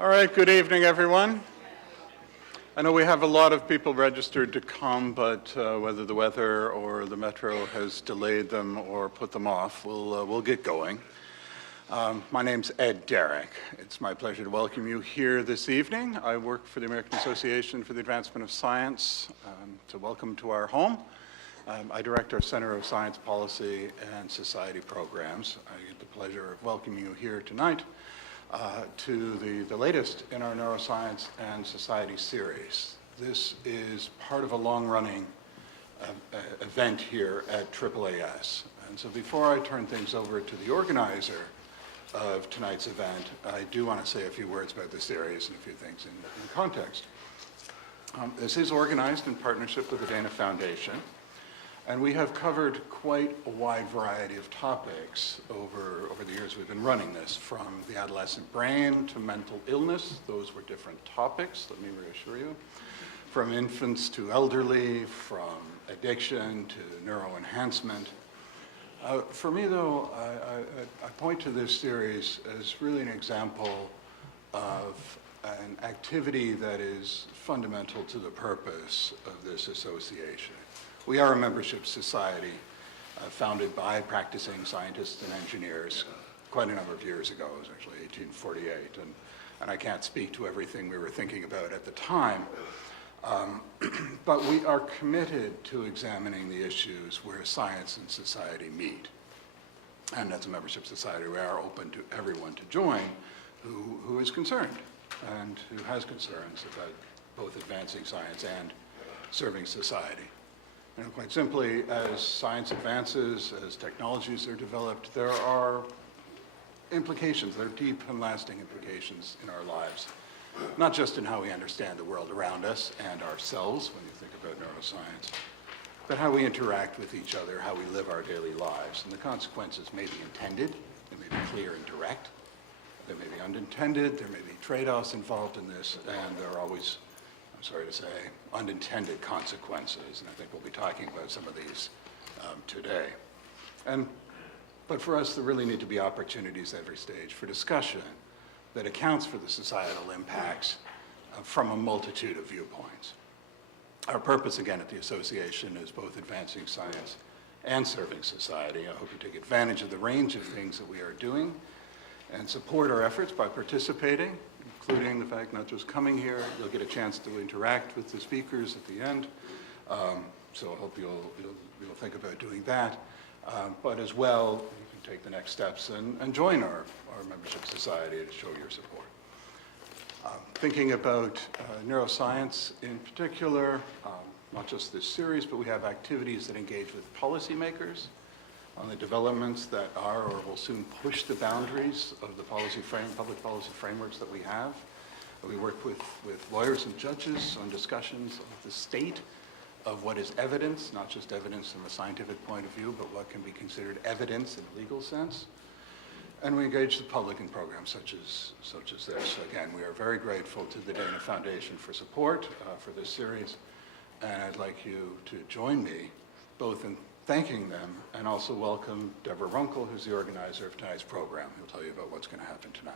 All right, good evening, everyone. I know we have a lot of people registered to come, but whether the weather or the metro has delayed them or put them off, we'll get going. My name's Ed Derrick. It's my pleasure to welcome you here this evening. I work for the American Association for the Advancement of Science, so welcome to our home. I direct our Center of Science Policy and Society programs. I get the pleasure of welcoming you here tonight to the latest in our Neuroscience and Society series. This is part of a long-running event here at AAAS. And so before I turn things over to the organizer of tonight's event, I do want to say a few words about the series and a few things in context. This is organized in partnership with the Dana Foundation, and we have covered quite a wide variety of topics over the years we've been running this, from the adolescent brain to mental illness. Those were different topics, let me reassure you. From infants to elderly, from addiction to neuroenhancement. For me, though, I point to this series as really an example of an activity that is fundamental to the purpose of this association. We are a membership society founded by practicing scientists and engineers quite a number of years ago. It was actually 1848, and I can't speak to everything we were thinking about at the time. But we are committed to examining the issues where science and society meet. And as a membership society, we are open to everyone to join who is concerned and who has concerns about both advancing science and serving society. You know, quite simply, as science advances, as technologies are developed, there are implications, there are deep and lasting implications in our lives. Not just in how we understand the world around us and ourselves when you think about neuroscience, but how we interact with each other, how we live our daily lives. And the consequences may be intended, they may be clear and direct, they may be unintended, there may be trade-offs involved in this, and there are always, I'm sorry to say, unintended consequences. And I think we'll be talking about some of these today. But for us, there really need to be opportunities at every stage for discussion that accounts for the societal impacts from a multitude of viewpoints. Our purpose, again, at the association is both advancing science and serving society. I hope you take advantage of the range of things that we are doing and support our efforts by participating, including the fact not just coming here, you'll get a chance to interact with the speakers at the end. So I hope you'll think about doing that. But as well, you can take the next steps and join our membership society to show your support. Thinking about neuroscience in particular, not just this series, but we have activities that engage with policymakers on the developments that are or will soon push the boundaries of the public policy frameworks that we have. We work with lawyers and judges on discussions of the state of what is evidence, not just evidence from a scientific point of view, but what can be considered evidence in a legal sense. And we engage the public in programs such as this. Again, we are very grateful to the Dana Foundation for support for this series, and I'd like you to join me both in thanking them and also welcome Deborah Runkle, who's the organizer of tonight's program. He'll tell you about what's going to happen tonight.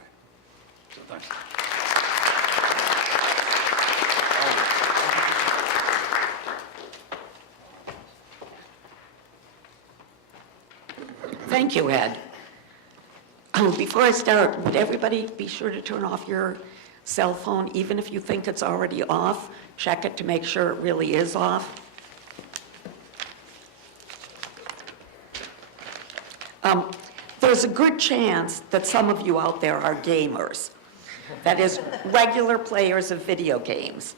So thanks. Thank you, Ed. Before I start, would everybody be sure to turn off your cell phone, even if you think it's already off? Check it to make sure it really is off. There's a good chance that some of you out there are gamers. That is, regular players of video games.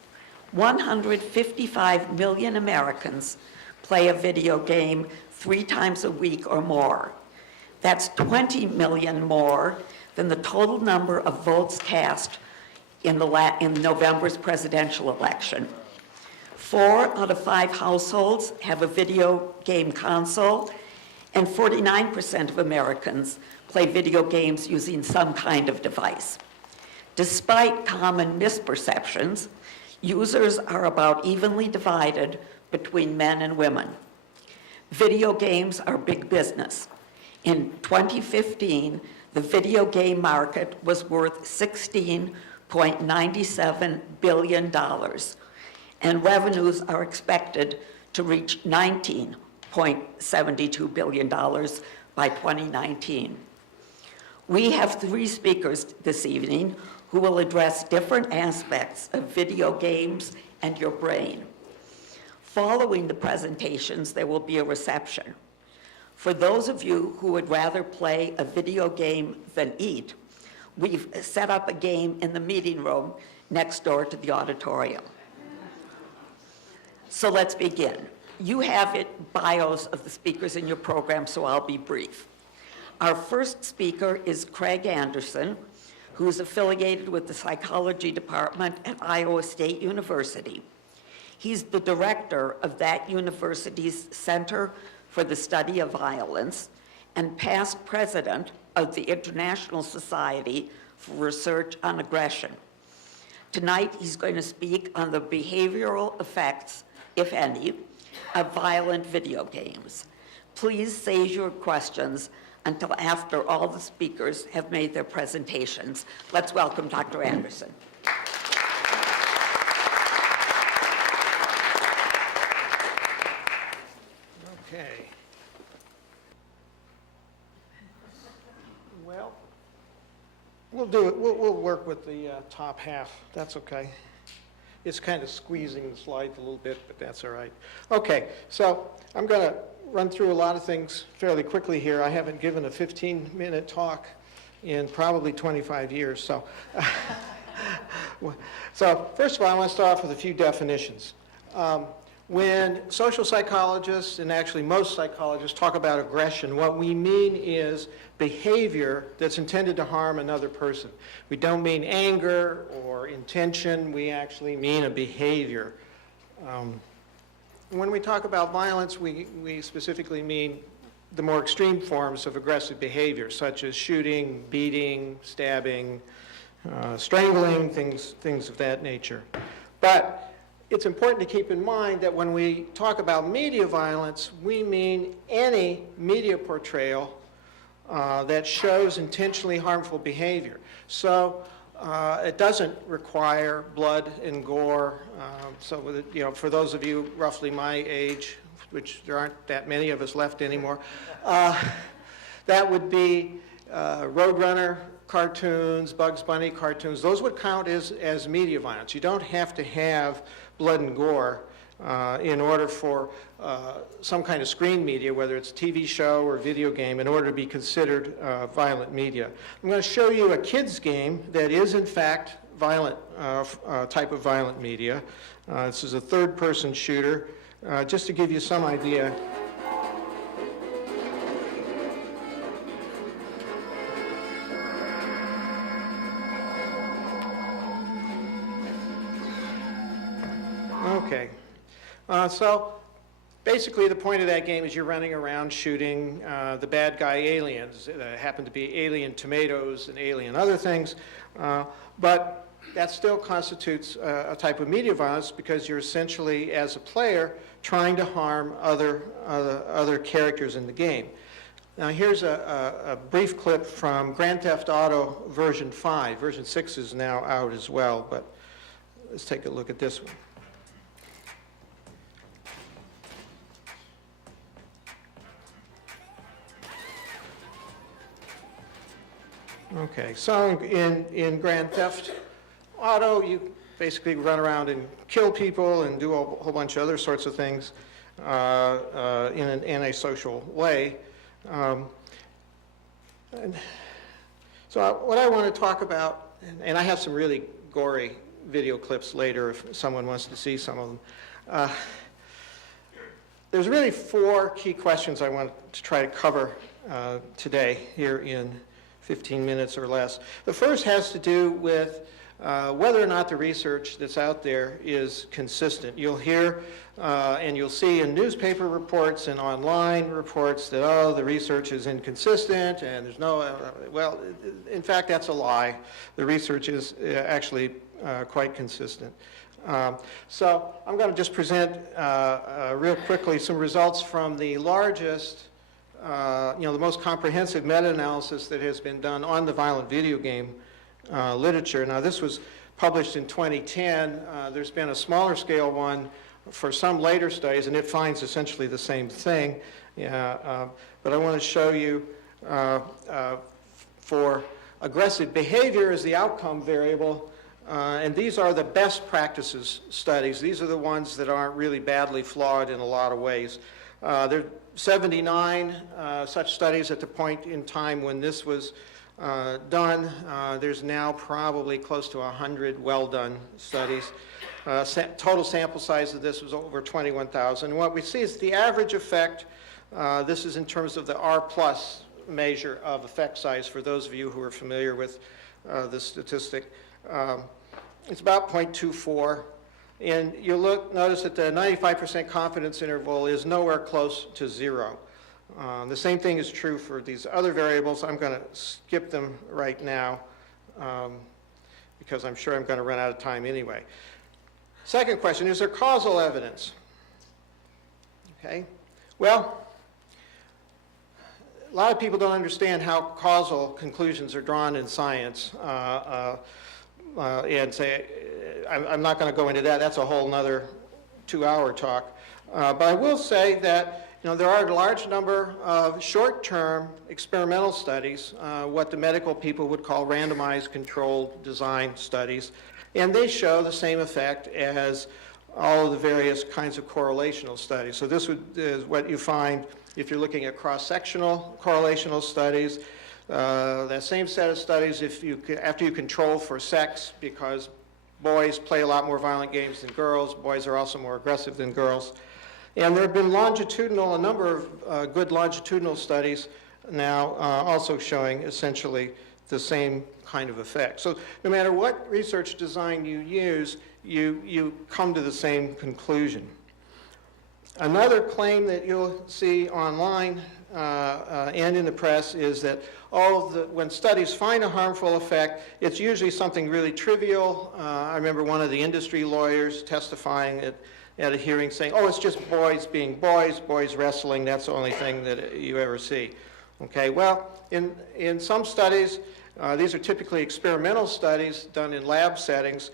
155 million Americans play a video game 3 times a week or more. That's 20 million more than the total number of votes cast in November's presidential election. 4 out of 5 households have a video game console, and 49% of Americans play video games using some kind of device. Despite common misperceptions, users are about evenly divided between men and women. Video games are big business. In 2015, the video game market was worth $16 $8.97 billion, and revenues are expected to reach $19.72 billion by 2019. We have 3 speakers this evening who will address different aspects of video games and your brain. Following the presentations, there will be a reception. For those of you who would rather play a video game than eat, we've set up a game in the meeting room next door to the auditorium. So let's begin. You have bios of the speakers in your program, so I'll be brief. Our first speaker is Craig Anderson, who's affiliated with the psychology department at Iowa State University. He's the director of that university's Center for the Study of Violence and past president of the International Society for Research on Aggression. Tonight, he's going to speak on the behavioral effects, if any, of violent video games. Please save your questions until after all the speakers have made their presentations. Let's welcome Dr. Anderson. Okay. Well, we'll do it. We'll work with the top half. That's okay. It's kind of squeezing the slides a little bit, but that's all right. Okay, so I'm going to run through a lot of things fairly quickly here. I haven't given a 15-minute talk in probably 25 years. So first of all, I want to start off with a few definitions. When social psychologists, and actually most psychologists, talk about aggression, what we mean is behavior that's intended to harm another person. We don't mean anger or intention. We actually mean a behavior. When we talk about violence, we specifically mean the more extreme forms of aggressive behavior, such as shooting, beating, stabbing, strangling, things of that nature. But it's important to keep in mind that when we talk about media violence, we mean any media portrayal that shows intentionally harmful behavior. So it doesn't require blood and gore. For those of you roughly my age, which there aren't that many of us left anymore, that would be Roadrunner cartoons, Bugs Bunny cartoons. Those would count as media violence. You don't have to have blood and gore in order for some kind of screen media, whether it's TV show or video game, in order to be considered violent media. I'm going to show you a kids game that is in fact violent, type of violent media. This is a third-person shooter, just to give you some idea. Okay, so basically the point of that game is you're running around shooting the bad guy aliens. Happen to be alien tomatoes and alien other things, but that still constitutes a type of media violence because you're essentially, as a player, trying to harm other characters in the game. Now here's a brief clip from Grand Theft Auto version 5. Version 6 is now out as well, but let's take a look at this one. Okay, so in Grand Theft Auto, you basically run around and kill people and do a whole bunch of other sorts of things in an antisocial way. So what I want to talk about, and I have some really gory video clips later if someone wants to see some of them. There's really 4 key questions I want to try to cover today here in 15 minutes or less. The first has to do with whether or not the research that's out there is consistent. You'll hear and you'll see in newspaper reports and online reports that, oh, the research is inconsistent and there's no, well, in fact, that's a lie. The research is actually quite consistent. So I'm going to just present real quickly some results from the largest the most comprehensive meta-analysis that has been done on the violent video game literature. Now, this was published in 2010. There's been a smaller scale one for some later studies, and it finds essentially the same thing. But I want to show you for aggressive behavior as the outcome variable, and these are the best practices studies. These are the ones that aren't really badly flawed in a lot of ways. There are 79 such studies at the point in time when this was done. There's now probably close to 100 well-done studies. Total sample size of this was over 21,000. What we see is the average effect. This is in terms of the R plus measure of effect size for those of you who are familiar with the statistic. It's about 0.24. And you notice that the 95% confidence interval is nowhere close to 0. The same thing is true for these other variables. I'm going to skip them right now because I'm sure I'm going to run out of time anyway. Second question, is there causal evidence? Okay, well, a lot of people don't understand how causal conclusions are drawn in science and say, I'm not going to go into that. That's a whole nother 2-hour talk. But I will say that there are a large number of short-term experimental studies, what the medical people would call randomized controlled design studies, and they show the same effect as all of the various kinds of correlational studies. So this is what you find if you're looking at cross-sectional correlational studies. That same set of studies, after you control for sex, because boys play a lot more violent games than girls, boys are also more aggressive than girls. And there have been a number of good longitudinal studies now also showing essentially the same kind of effect. So no matter what research design you use, you come to the same conclusion. Another claim that you'll see online and in the press is that when studies find a harmful effect, it's usually something really trivial. I remember one of the industry lawyers testifying at a hearing saying, oh, it's just boys being boys wrestling, that's the only thing that you ever see. Okay, well, in some studies, these are typically experimental studies done in lab settings.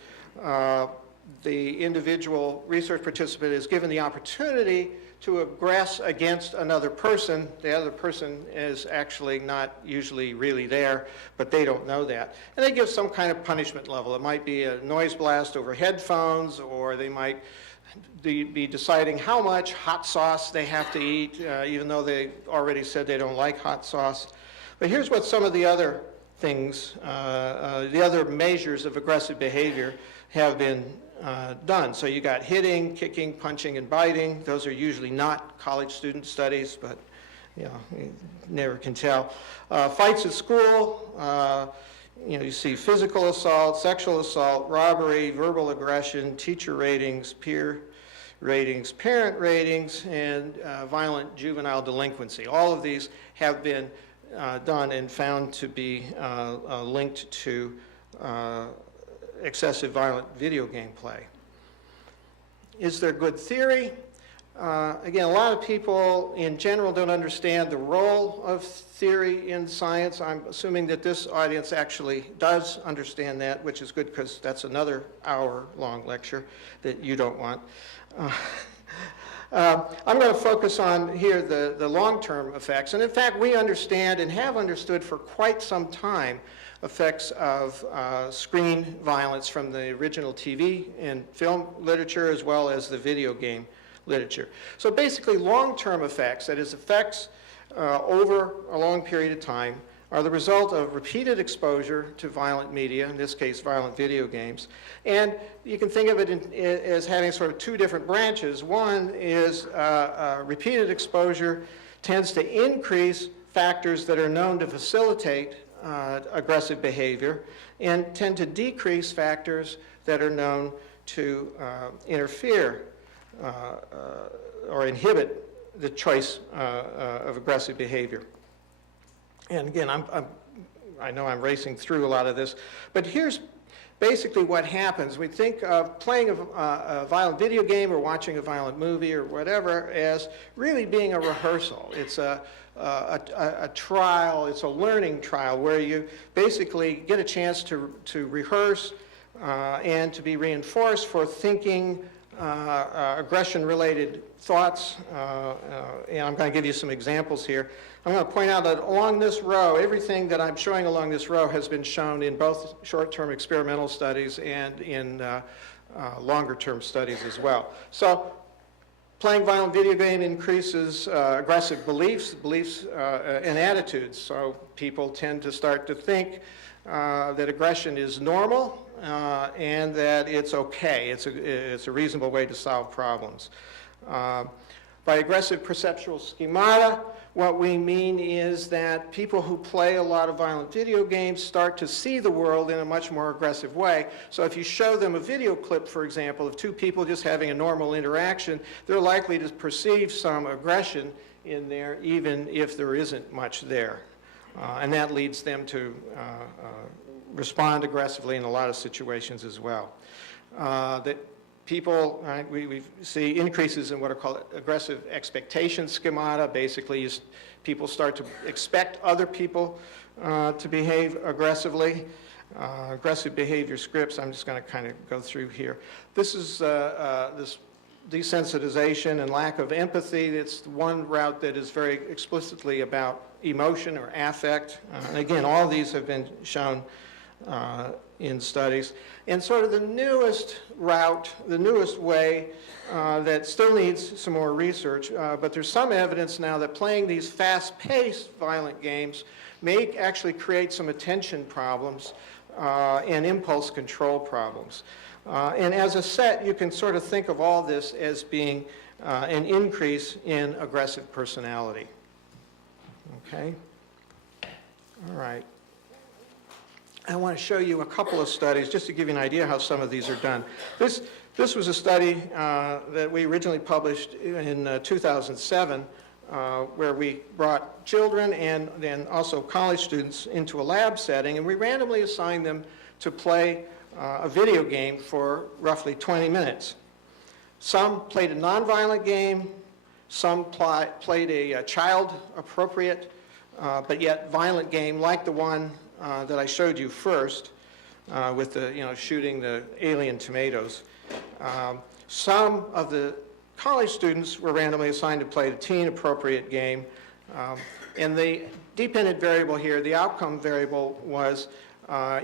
The individual research participant is given the opportunity to aggress against another person. The other person is actually not usually really there, but they don't know that. And they give some kind of punishment level. It might be a noise blast over headphones, or they might be deciding how much hot sauce they have to eat, even though they already said they don't like hot sauce. But here's what some of the other things, the other measures of aggressive behavior have been done. So you got hitting, kicking, punching, and biting. Those are usually not college student studies, but you never can tell. Fights at school, you see physical assault, sexual assault, robbery, verbal aggression, teacher ratings, peer ratings, parent ratings, and violent juvenile delinquency. All of these have been done and found to be linked to excessive violent video game play. Is there good theory? Again, a lot of people in general don't understand the role of theory in science. I'm assuming that this audience actually does understand that, which is good because that's another hour-long lecture that you don't want. I'm going to focus on here the long-term effects. And in fact, we understand and have understood for quite some time effects of screen violence from the original TV and film literature as well as the video game literature. So basically long-term effects, that is effects over a long period of time, are the result of repeated exposure to violent media, in this case violent video games. And you can think of it as having sort of two different branches. One is repeated exposure tends to increase factors that are known to facilitate aggressive behavior and tend to decrease factors that are known to interfere or inhibit the choice of aggressive behavior. And again, I know I'm racing through a lot of this, but here's basically what happens. We think of playing a violent video game or watching a violent movie or whatever as really being a rehearsal. It's a trial, it's a learning trial where you basically get a chance to rehearse and to be reinforced for thinking aggression-related thoughts. And I'm going to give you some examples here. I'm going to point out that along this row, everything that I'm showing along this row has been shown in both short-term experimental studies and in longer-term studies as well. So playing violent video game increases aggressive beliefs and attitudes. So people tend to start to think that aggression is normal and that it's okay. It's a reasonable way to solve problems. By aggressive perceptual schemata, what we mean is that people who play a lot of violent video games start to see the world in a much more aggressive way. So if you show them a video clip, for example, of two people just having a normal interaction, they're likely to perceive some aggression in there, even if there isn't much there. And that leads them to respond aggressively in a lot of situations as well. That people, we see increases in what are called aggressive expectation schemata. Basically, people start to expect other people to behave aggressively. Aggressive behavior scripts, I'm just going to kind of go through here. This is this desensitization and lack of empathy. It's one route that is very explicitly about emotion or affect. And again, all of these have been shown in studies. And sort of the newest route, the newest way that still needs some more research, but there's some evidence now that playing these fast-paced violent games may actually create some attention problems and impulse control problems. And as a set, you can sort of think of all this as being an increase in aggressive personality. Okay? All right. I want to show you a couple of studies just to give you an idea how some of these are done. This was a study that we originally published in 2007 where we brought children and then also college students into a lab setting, and we randomly assigned them to play a video game for roughly 20 minutes. Some played a nonviolent game, some played a child-appropriate but yet violent game like the one that I showed you first with the, shooting the alien tomatoes. Some of the college students were randomly assigned to play the teen-appropriate game. And the dependent variable here, the outcome variable, was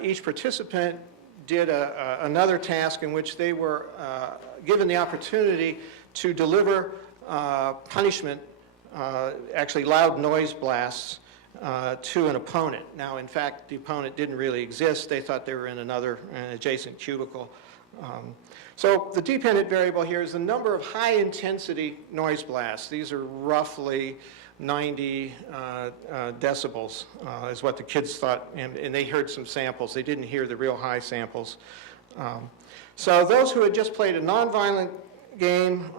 each participant did another task in which they were given the opportunity to deliver punishment, actually loud noise blasts, to an opponent. Now, in fact, the opponent didn't really exist. They thought they were in an adjacent cubicle. So the dependent variable here is the number of high-intensity noise blasts. These are roughly 90 decibels is what the kids thought, and they heard some samples. They didn't hear the real high samples. So those who had just played a nonviolent game,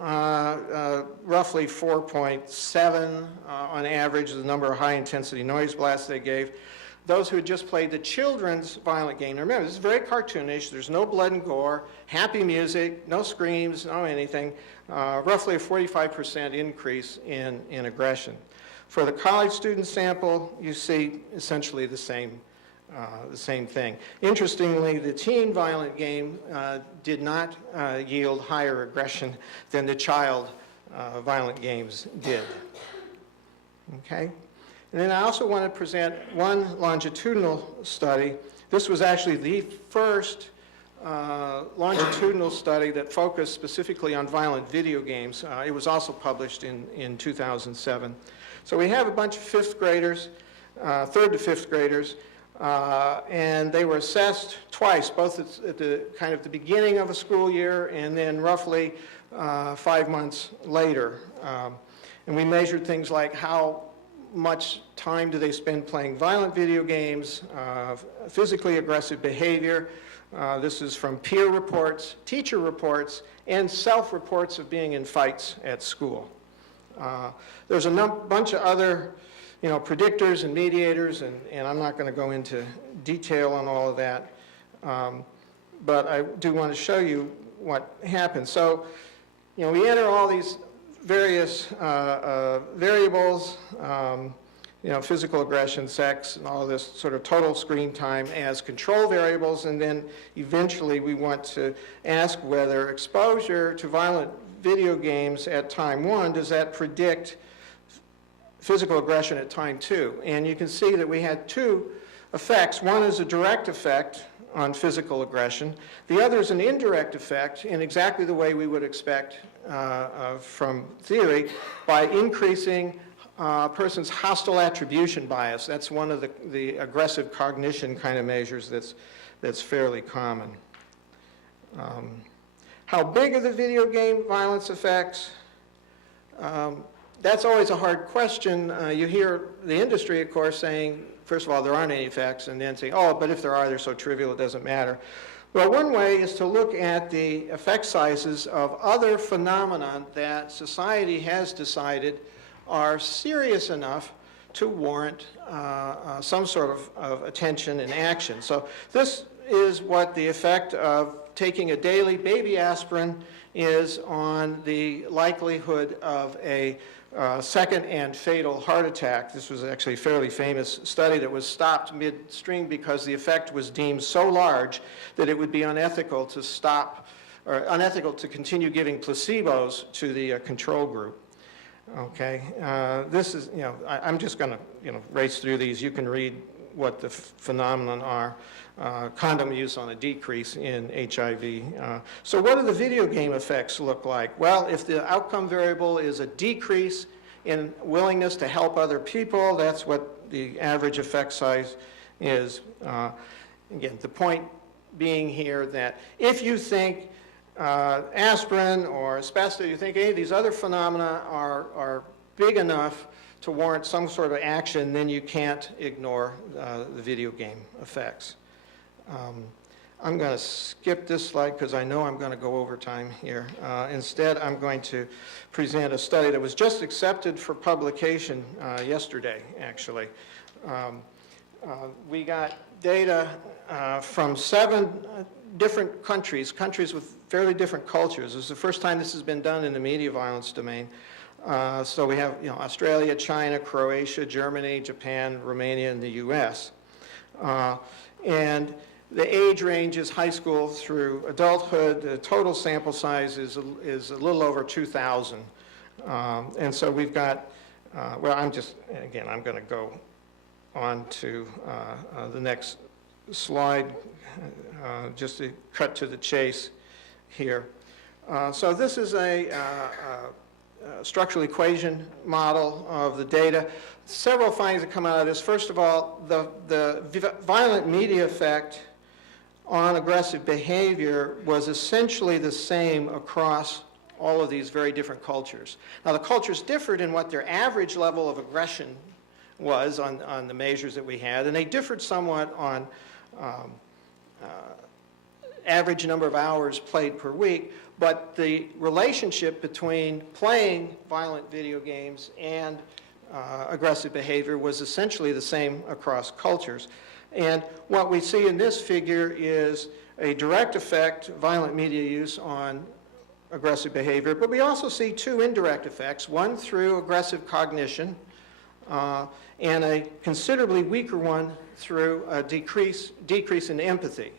roughly 4.7 on average, the number of high-intensity noise blasts they gave. Those who had just played the children's violent game, now remember, this is very cartoonish, there's no blood and gore, happy music, no screams, no anything, roughly a 45% increase in aggression. For the college student sample, you see essentially the same thing. Interestingly, the teen violent game did not yield higher aggression than the child violent games did. Okay? And then I also want to present one longitudinal study. This was actually the first longitudinal study that focused specifically on violent video games. It was also published in 2007. So we have a bunch of fifth graders, third to fifth graders, and they were assessed twice, both at the kind of the beginning of a school year and then roughly 5 months later. And we measured things like how much time do they spend playing violent video games, physically aggressive behavior. This is from peer reports, teacher reports, and self-reports of being in fights at school. There's a bunch of other predictors and mediators, and I'm not going to go into detail on all of that, but I do want to show you what happens. So, we enter all these various variables, physical aggression, sex, and all of this sort of total screen time as control variables, and then eventually we want to ask whether exposure to violent video games at time 1, does that predict physical aggression at time 2? And you can see that we had 2 effects. One is a direct effect on physical aggression. The other is an indirect effect in exactly the way we would expect from theory, by increasing a person's hostile attribution bias. That's one of the aggressive cognition kind of measures that's fairly common. How big are the video game violence effects? That's always a hard question. You hear the industry, of course, saying, first of all, there aren't any effects, and then saying, oh, but if there are, they're so trivial it doesn't matter. Well, one way is to look at the effect sizes of other phenomena that society has decided are serious enough to warrant some sort of attention and action. So this is what the effect of taking a daily baby aspirin is on the likelihood of a second and fatal heart attack. This was actually a fairly famous study that was stopped midstream because the effect was deemed so large that it would be unethical to stop, or unethical to continue giving placebos to the control group. Okay, this is, I'm just going to, race through these. You can read what the phenomenon are. Condom use on a decrease in HIV. So what do the video game effects look like? Well, if the outcome variable is a decrease in willingness to help other people, that's what the average effect size is. Again, the point being here that if you think aspirin or asbestos, you think, hey, these other phenomena are big enough to warrant some sort of action, then you can't ignore the video game effects. I'm going to skip this slide because I know I'm going to go over time here. Instead, I'm going to present a study that was just accepted for publication yesterday, actually. We got data from 7 different countries with fairly different cultures. This is the first time this has been done in the media violence domain. So we have Australia, China, Croatia, Germany, Japan, Romania, and the US. And the age range is high school through adulthood. The total sample size is a little over 2,000. And so we've got, well, I'm going to go on to the next slide, just to cut to the chase here. So this is a structural equation model of the data. Several findings that come out of this. First of all, the violent media effect on aggressive behavior was essentially the same across all of these very different cultures. Now, the cultures differed in what their average level of aggression was on the measures that we had, and they differed somewhat on average number of hours played per week, but the relationship between playing violent video games and aggressive behavior was essentially the same across cultures. And what we see in this figure is a direct effect, violent media use, on aggressive behavior, but we also see 2 indirect effects, one through aggressive cognition, and a considerably weaker one through a decrease in empathy.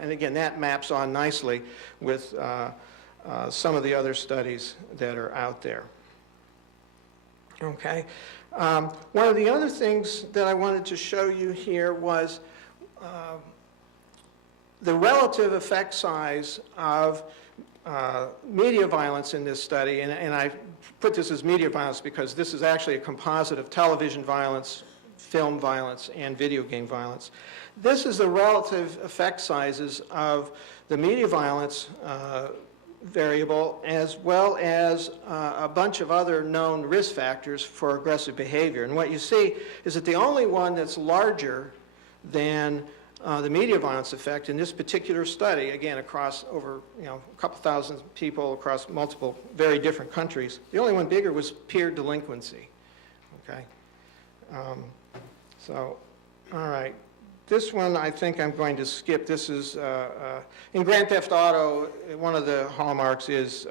And again, that maps on nicely with some of the other studies that are out there. Okay. One of the other things that I wanted to show you here was the relative effect size of media violence in this study, and I put this as media violence because this is actually a composite of television violence, film violence, and video game violence. This is the relative effect sizes of the media violence variable, as well as a bunch of other known risk factors for aggressive behavior. And what you see is that the only one that's larger than the media violence effect in this particular study, again across over a couple thousand people across multiple very different countries, the only one bigger was peer delinquency. Okay, so all right. This one I think I'm going to skip. This is, in Grand Theft Auto, one of the hallmarks is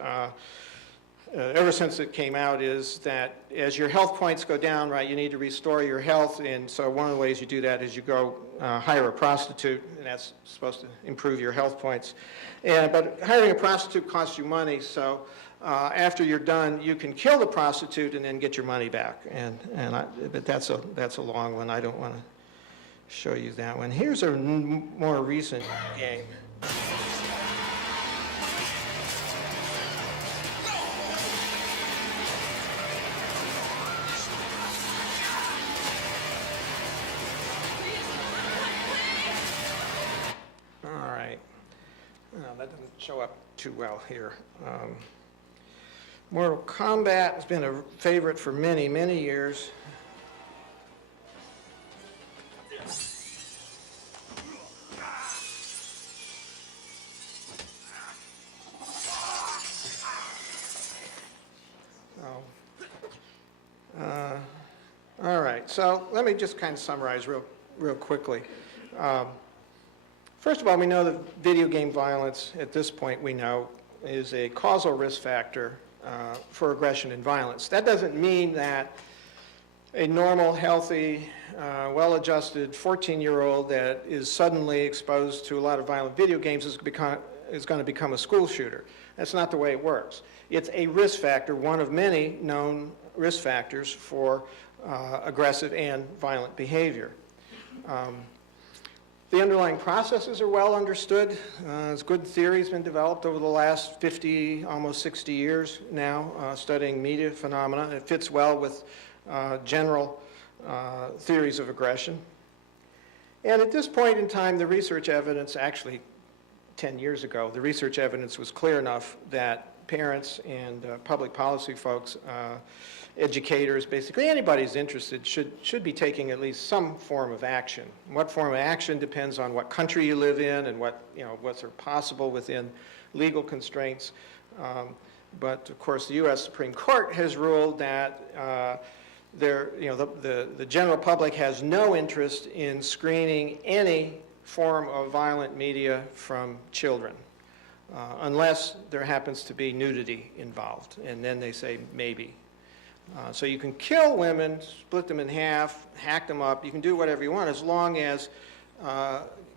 ever since it came out is that as your health points go down, right, you need to restore your health. And so one of the ways you do that is you go hire a prostitute, and that's supposed to improve your health points. But hiring a prostitute costs you money, so after you're done, you can kill the prostitute and then get your money back. But that's a long one. I don't want to show you that one. Here's a more recent game. All right. No, that doesn't show up too well here. Mortal Kombat has been a favorite for many, many years. All right, so let me just kind of summarize real quickly. First of all, we know that video game violence, at this point we know, is a causal risk factor for aggression and violence. That doesn't mean that a normal, healthy, well-adjusted 14-year-old that is suddenly exposed to a lot of violent video games is going to become a school shooter. That's not the way it works. It's a risk factor, one of many known risk factors for aggressive and violent behavior. The underlying processes are well understood. There's good theories been developed over the last 50, almost 60 years now, studying media phenomena. It fits well with general theories of aggression. And at this point in time, the research evidence, actually 10 years ago, the research evidence was clear enough that parents and public policy folks, educators, basically anybody who's interested should be taking at least some form of action. What form of action depends on what country you live in and what's possible within legal constraints. But of course, the U.S. Supreme Court has ruled that the general public has no interest in screening any form of violent media from children, unless there happens to be nudity involved, and then they say maybe. So you can kill women, split them in half, hack them up, you can do whatever you want as long as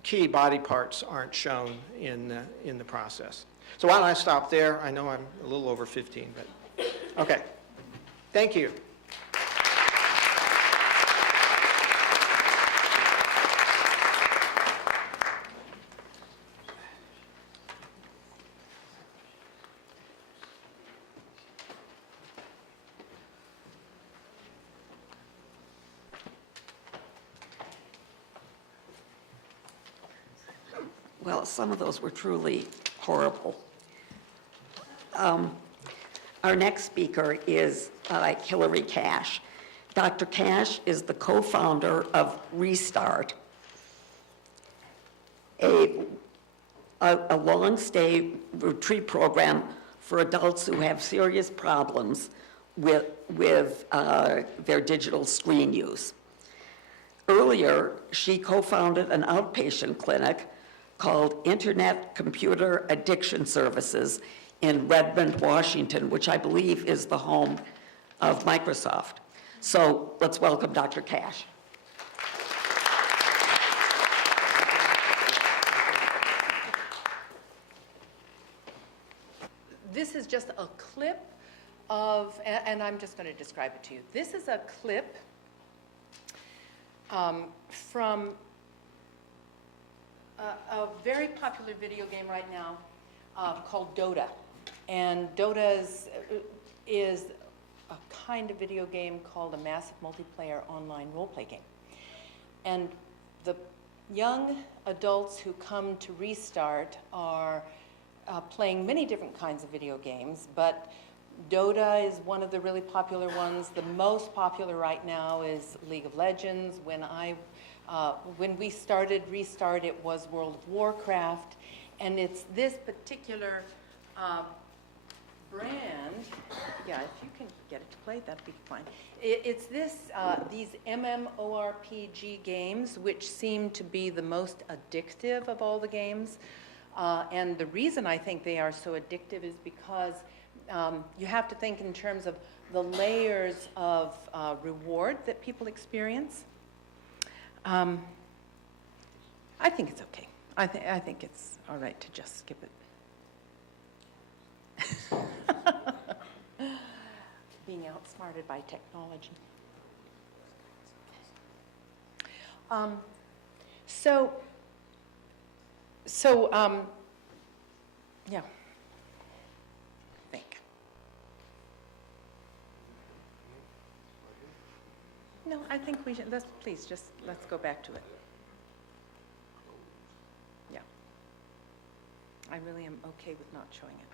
key body parts aren't shown in the process. So why don't I stop there? I know I'm a little over 15, but okay. Thank you. Well, some of those were truly horrible. Our next speaker is Hillary Cash. Dr. Cash is the co-founder of Restart, a long-stay retreat program for adults who have serious problems with their digital screen use. Earlier, she co-founded an outpatient clinic called Internet Computer Addiction Services in Redmond, Washington, which I believe is the home of Microsoft. So let's welcome Dr. Cash. This is just a clip of, and I'm just going to describe it to you. This is a clip from a very popular video game right now called Dota. And Dota is a kind of video game called a massive multiplayer online role-play game. And the young adults who come to Restart are playing many different kinds of video games, but Dota is one of the really popular ones. The most popular right now is League of Legends. When we started Restart, it was World of Warcraft, and it's this particular brand. Yeah, if you can get it to play, that'd be fine. It's these MMORPG games, which seem to be the most addictive of all the games. And the reason I think they are so addictive is because you have to think in terms of the layers of reward that people experience. I think it's okay. I think it's all right to just skip it. Being outsmarted by technology. Yeah. Think. No, I think we should, let's go back to it. Yeah. I really am okay with not showing it.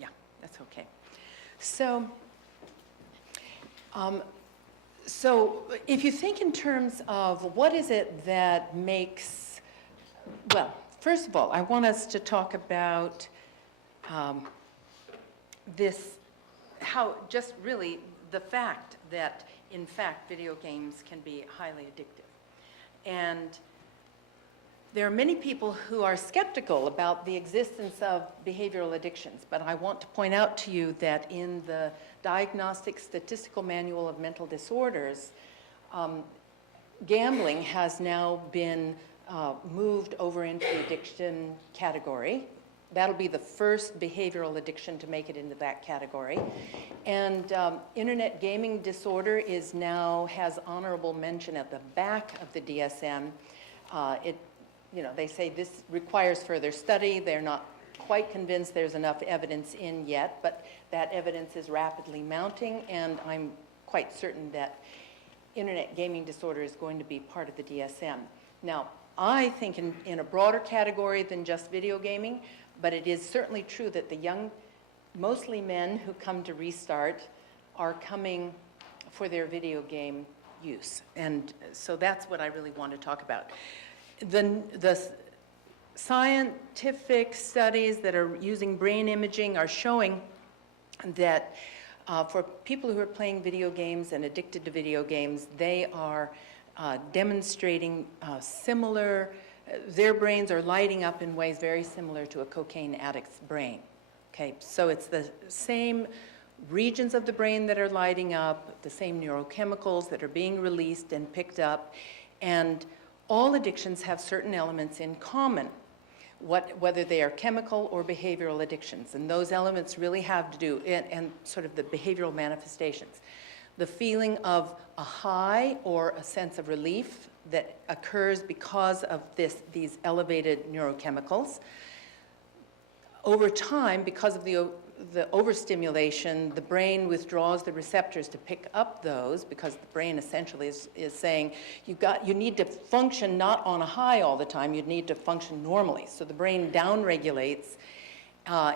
Yeah, that's okay. So if you think in terms of what is it that makes, well, first of all, I want us to talk about how just really the fact that, in fact, video games can be highly addictive. And there are many people who are skeptical about the existence of behavioral addictions, but I want to point out to you that in the Diagnostic Statistical Manual of Mental Disorders, gambling has now been moved over into the addiction category. That'll be the first behavioral addiction to make it into that category. And internet gaming disorder has honorable mention at the back of the DSM. They say this requires further study. They're not quite convinced there's enough evidence in yet, but that evidence is rapidly mounting, and I'm quite certain that internet gaming disorder is going to be part of the DSM. Now, I think in a broader category than just video gaming, but it is certainly true that the young, mostly men who come to Restart are coming for their video game use. And so that's what I really want to talk about. The scientific studies that are using brain imaging are showing that for people who are playing video games and addicted to video games, they are demonstrating their brains are lighting up in ways very similar to a cocaine addict's brain. Okay, so it's the same regions of the brain that are lighting up, the same neurochemicals that are being released and picked up, and all addictions have certain elements in common, whether they are chemical or behavioral addictions, and those elements really have to do, and sort of the behavioral manifestations. The feeling of a high or a sense of relief that occurs because of these elevated neurochemicals. Over time, because of the overstimulation, the brain withdraws the receptors to pick up those, because the brain essentially is saying you need to function not on a high all the time, you need to function normally. So the brain downregulates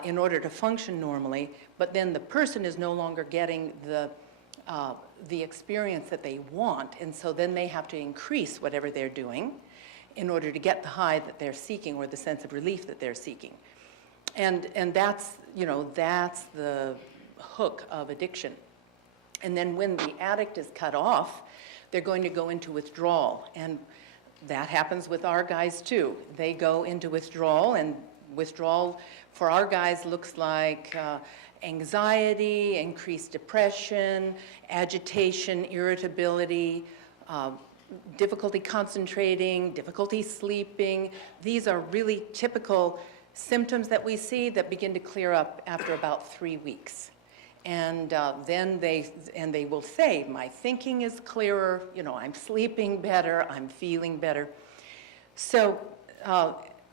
in order to function normally, but then the person is no longer getting the experience that they want, and so then they have to increase whatever they're doing in order to get the high that they're seeking or the sense of relief that they're seeking. And that's the hook of addiction. And then when the addict is cut off, they're going to go into withdrawal, and that happens with our guys too. They go into withdrawal, and withdrawal for our guys looks like anxiety, increased depression, agitation, irritability, difficulty concentrating, difficulty sleeping. These are really typical symptoms that we see that begin to clear up after about 3 weeks. And then they will say, my thinking is clearer, I'm sleeping better, I'm feeling better. So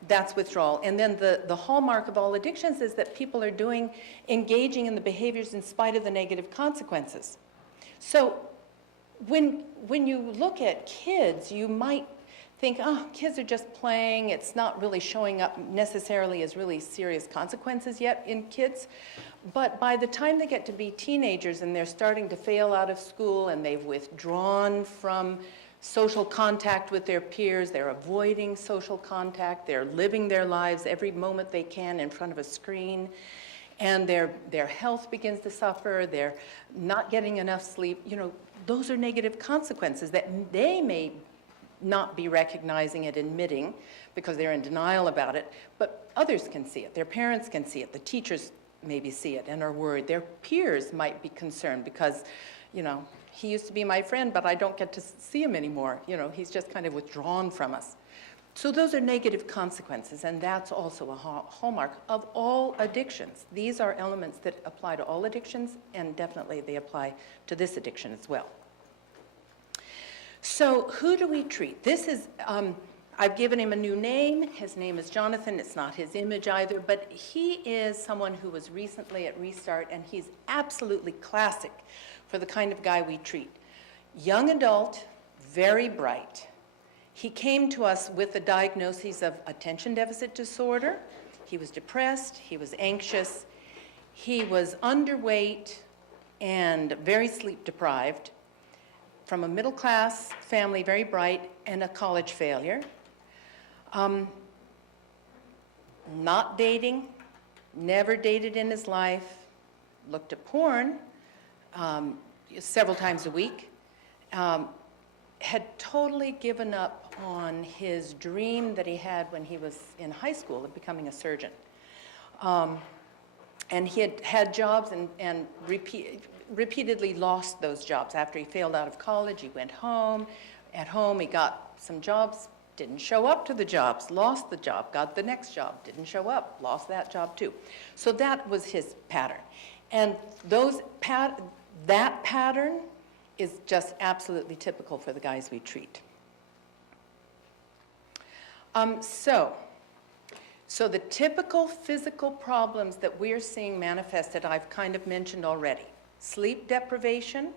that's withdrawal. And then the hallmark of all addictions is that people are engaging in the behaviors in spite of the negative consequences. So when you look at kids, you might think, oh, kids are just playing, it's not really showing up necessarily as really serious consequences yet in kids. But by the time they get to be teenagers and they're starting to fail out of school and they've withdrawn from social contact with their peers, they're avoiding social contact, they're living their lives every moment they can in front of a screen, and their health begins to suffer, they're not getting enough sleep, those are negative consequences that they may not be recognizing it, admitting, because they're in denial about it, but others can see it. Their parents can see it. The teachers maybe see it and are worried. Their peers might be concerned because, you know, he used to be my friend, but I don't get to see him anymore. You know, he's just kind of withdrawn from us. So those are negative consequences, and that's also a hallmark of all addictions. These are elements that apply to all addictions, and definitely they apply to this addiction as well. So who do we treat? This is, I've given him a new name. His name is Jonathan. It's not his image either, but he is someone who was recently at Restart, and he's absolutely classic for the kind of guy we treat. Young adult, very bright. He came to us with the diagnosis of attention deficit disorder. He was depressed, he was anxious, he was underweight and very sleep deprived, from a middle class family, very bright, and a college failure. Not dating, never dated in his life, looked at porn several times a week, had totally given up on his dream that he had when he was in high school of becoming a surgeon. And he had had jobs and repeatedly lost those jobs. After he failed out of college, he went home. At home, he got some jobs, didn't show up to the jobs, lost the job, got the next job, didn't show up, lost that job too. So that was his pattern. And that pattern is just absolutely typical for the guys we treat. So the typical physical problems that we're seeing manifested, I've kind of mentioned already. Sleep deprivation,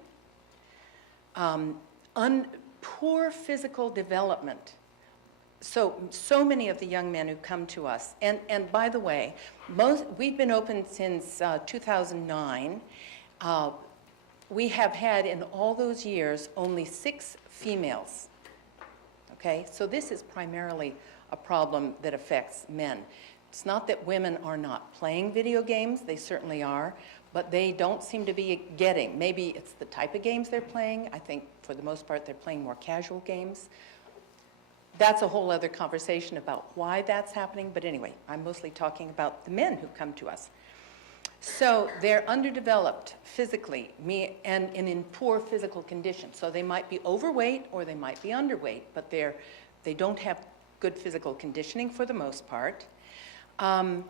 poor physical development. So many of the young men who come to us, and by the way, we've been open since 2009. We have had in all those years only 6 females. Okay, so this is primarily a problem that affects men. It's not that women are not playing video games, they certainly are, but they don't seem to be getting. Maybe it's the type of games they're playing. I think for the most part they're playing more casual games. That's a whole other conversation about why that's happening, but anyway, I'm mostly talking about the men who come to us. So they're underdeveloped physically and in poor physical condition. So they might be overweight or they might be underweight, but they don't have good physical conditioning for the most part. And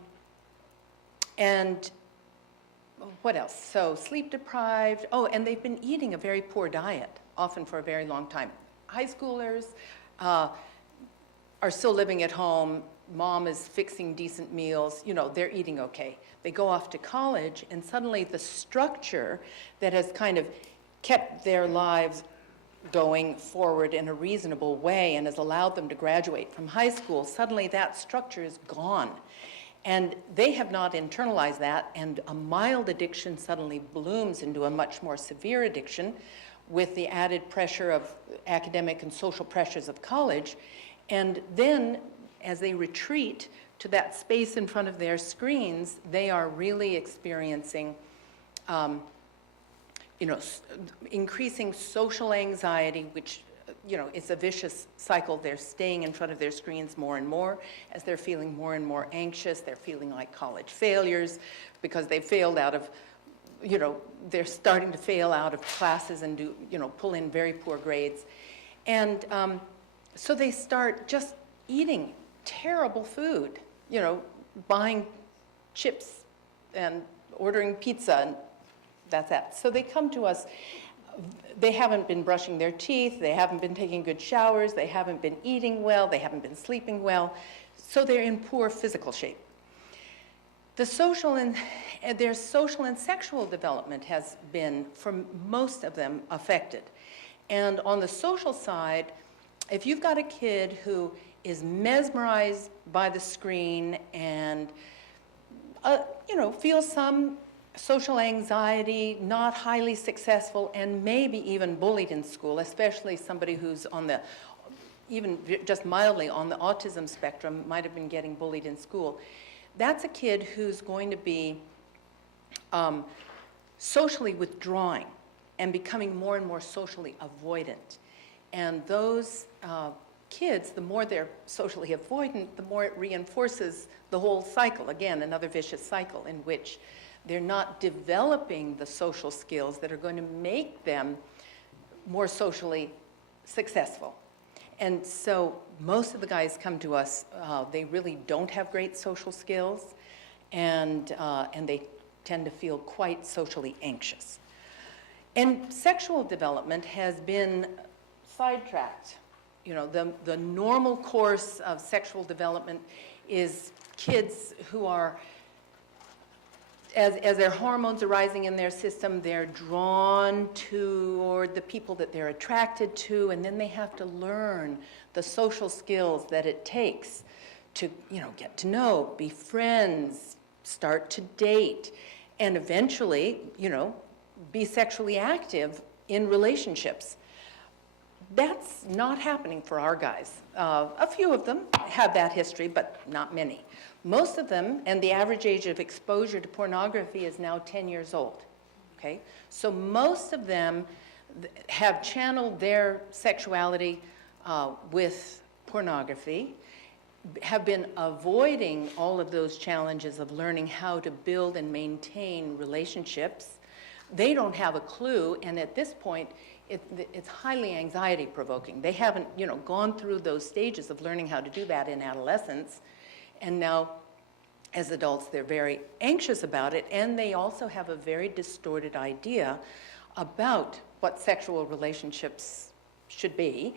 what else? So sleep deprived. Oh, and they've been eating a very poor diet, often for a very long time. High schoolers are still living at home. Mom is fixing decent meals. You know, they're eating okay. They go off to college, and suddenly the structure that has kind of kept their lives going forward in a reasonable way and has allowed them to graduate from high school, suddenly that structure is gone. And they have not internalized that, and a mild addiction suddenly blooms into a much more severe addiction with the added pressure of academic and social pressures of college. And then, as they retreat to that space in front of their screens, they are really experiencing increasing social anxiety, which, it's a vicious cycle. They're staying in front of their screens more and more. As they're feeling more and more anxious, they're feeling like college failures because they failed out of, they're starting to fail out of classes and pull in very poor grades. And so they start just eating terrible food, buying chips and ordering pizza, and that's that. So they come to us, they haven't been brushing their teeth, they haven't been taking good showers, they haven't been eating well, they haven't been sleeping well, so they're in poor physical shape. Their social and sexual development has been, for most of them, affected. And on the social side, if you've got a kid who is mesmerized by the screen and, feels some social anxiety, not highly successful, and maybe even bullied in school, especially somebody who's even just mildly on the autism spectrum, might have been getting bullied in school. That's a kid who's going to be socially withdrawing and becoming more and more socially avoidant. And those kids, the more they're socially avoidant, the more it reinforces the whole cycle. Again, another vicious cycle in which they're not developing the social skills that are going to make them more socially successful. And so most of the guys come to us, they really don't have great social skills, and they tend to feel quite socially anxious. And sexual development has been sidetracked. You know, the normal course of sexual development is kids who are, as their hormones are rising in their system, they're drawn toward the people that they're attracted to, and then they have to learn the social skills that it takes to, you know, get to know, be friends, start to date, and eventually, you know, be sexually active in relationships. That's not happening for our guys. A few of them have that history, but not many. Most of them, and the average age of exposure to pornography is now 10 years old, okay? So most of them have channeled their sexuality with pornography, have been avoiding all of those challenges of learning how to build and maintain relationships. They don't have a clue, and at this point, it's highly anxiety provoking. They haven't, you know, gone through those stages of learning how to do that in adolescence, and now as adults they're very anxious about it, and they also have a very distorted idea about what sexual relationships should be,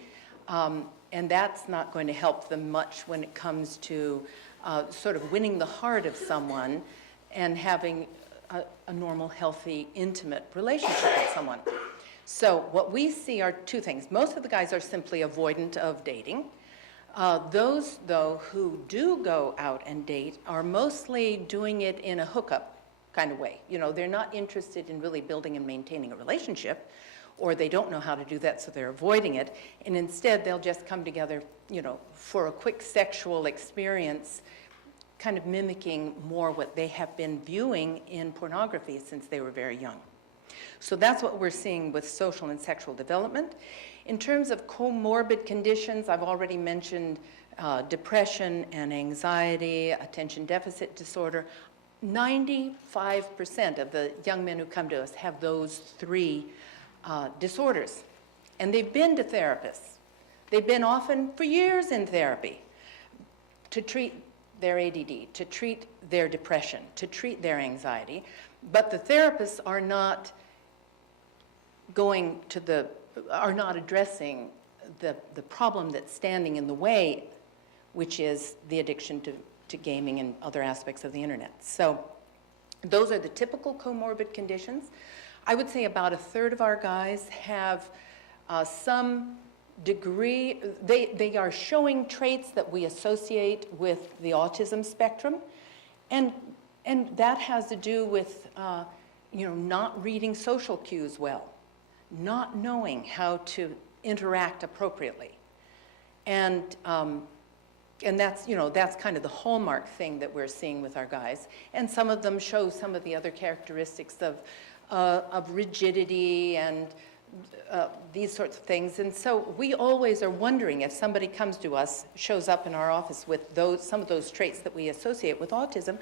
and that's not going to help them much when it comes to sort of winning the heart of someone and having a normal, healthy, intimate relationship with someone. So what we see are two things. Most of the guys are simply avoidant of dating. Those, though, who do go out and date are mostly doing it in a hookup kind of way. You know, they're not interested in really building and maintaining a relationship, or they don't know how to do that, so they're avoiding it. And instead, they'll just come together, you know, for a quick sexual experience, kind of mimicking more what they have been viewing in pornography since they were very young. So that's what we're seeing with social and sexual development. In terms of comorbid conditions, I've already mentioned depression and anxiety, attention deficit disorder. 95% of the young men who come to us have those three disorders. And they've been to therapists. They've been often for years in therapy to treat their ADD, to treat their depression, to treat their anxiety. But the therapists are not addressing the problem that's standing in the way, which is the addiction to gaming and other aspects of the internet. So those are the typical comorbid conditions. I would say about a third of our guys have some degree, they are showing traits that we associate with the autism spectrum, and that has to do with you know, not reading social cues well, not knowing how to interact appropriately, and that's, you know, that's kind of the hallmark thing that we're seeing with our guys. And some of them show some of the other characteristics of rigidity and these sorts of things. And so we always are wondering if somebody comes to us, shows up in our office with some of those traits that we associate with autism,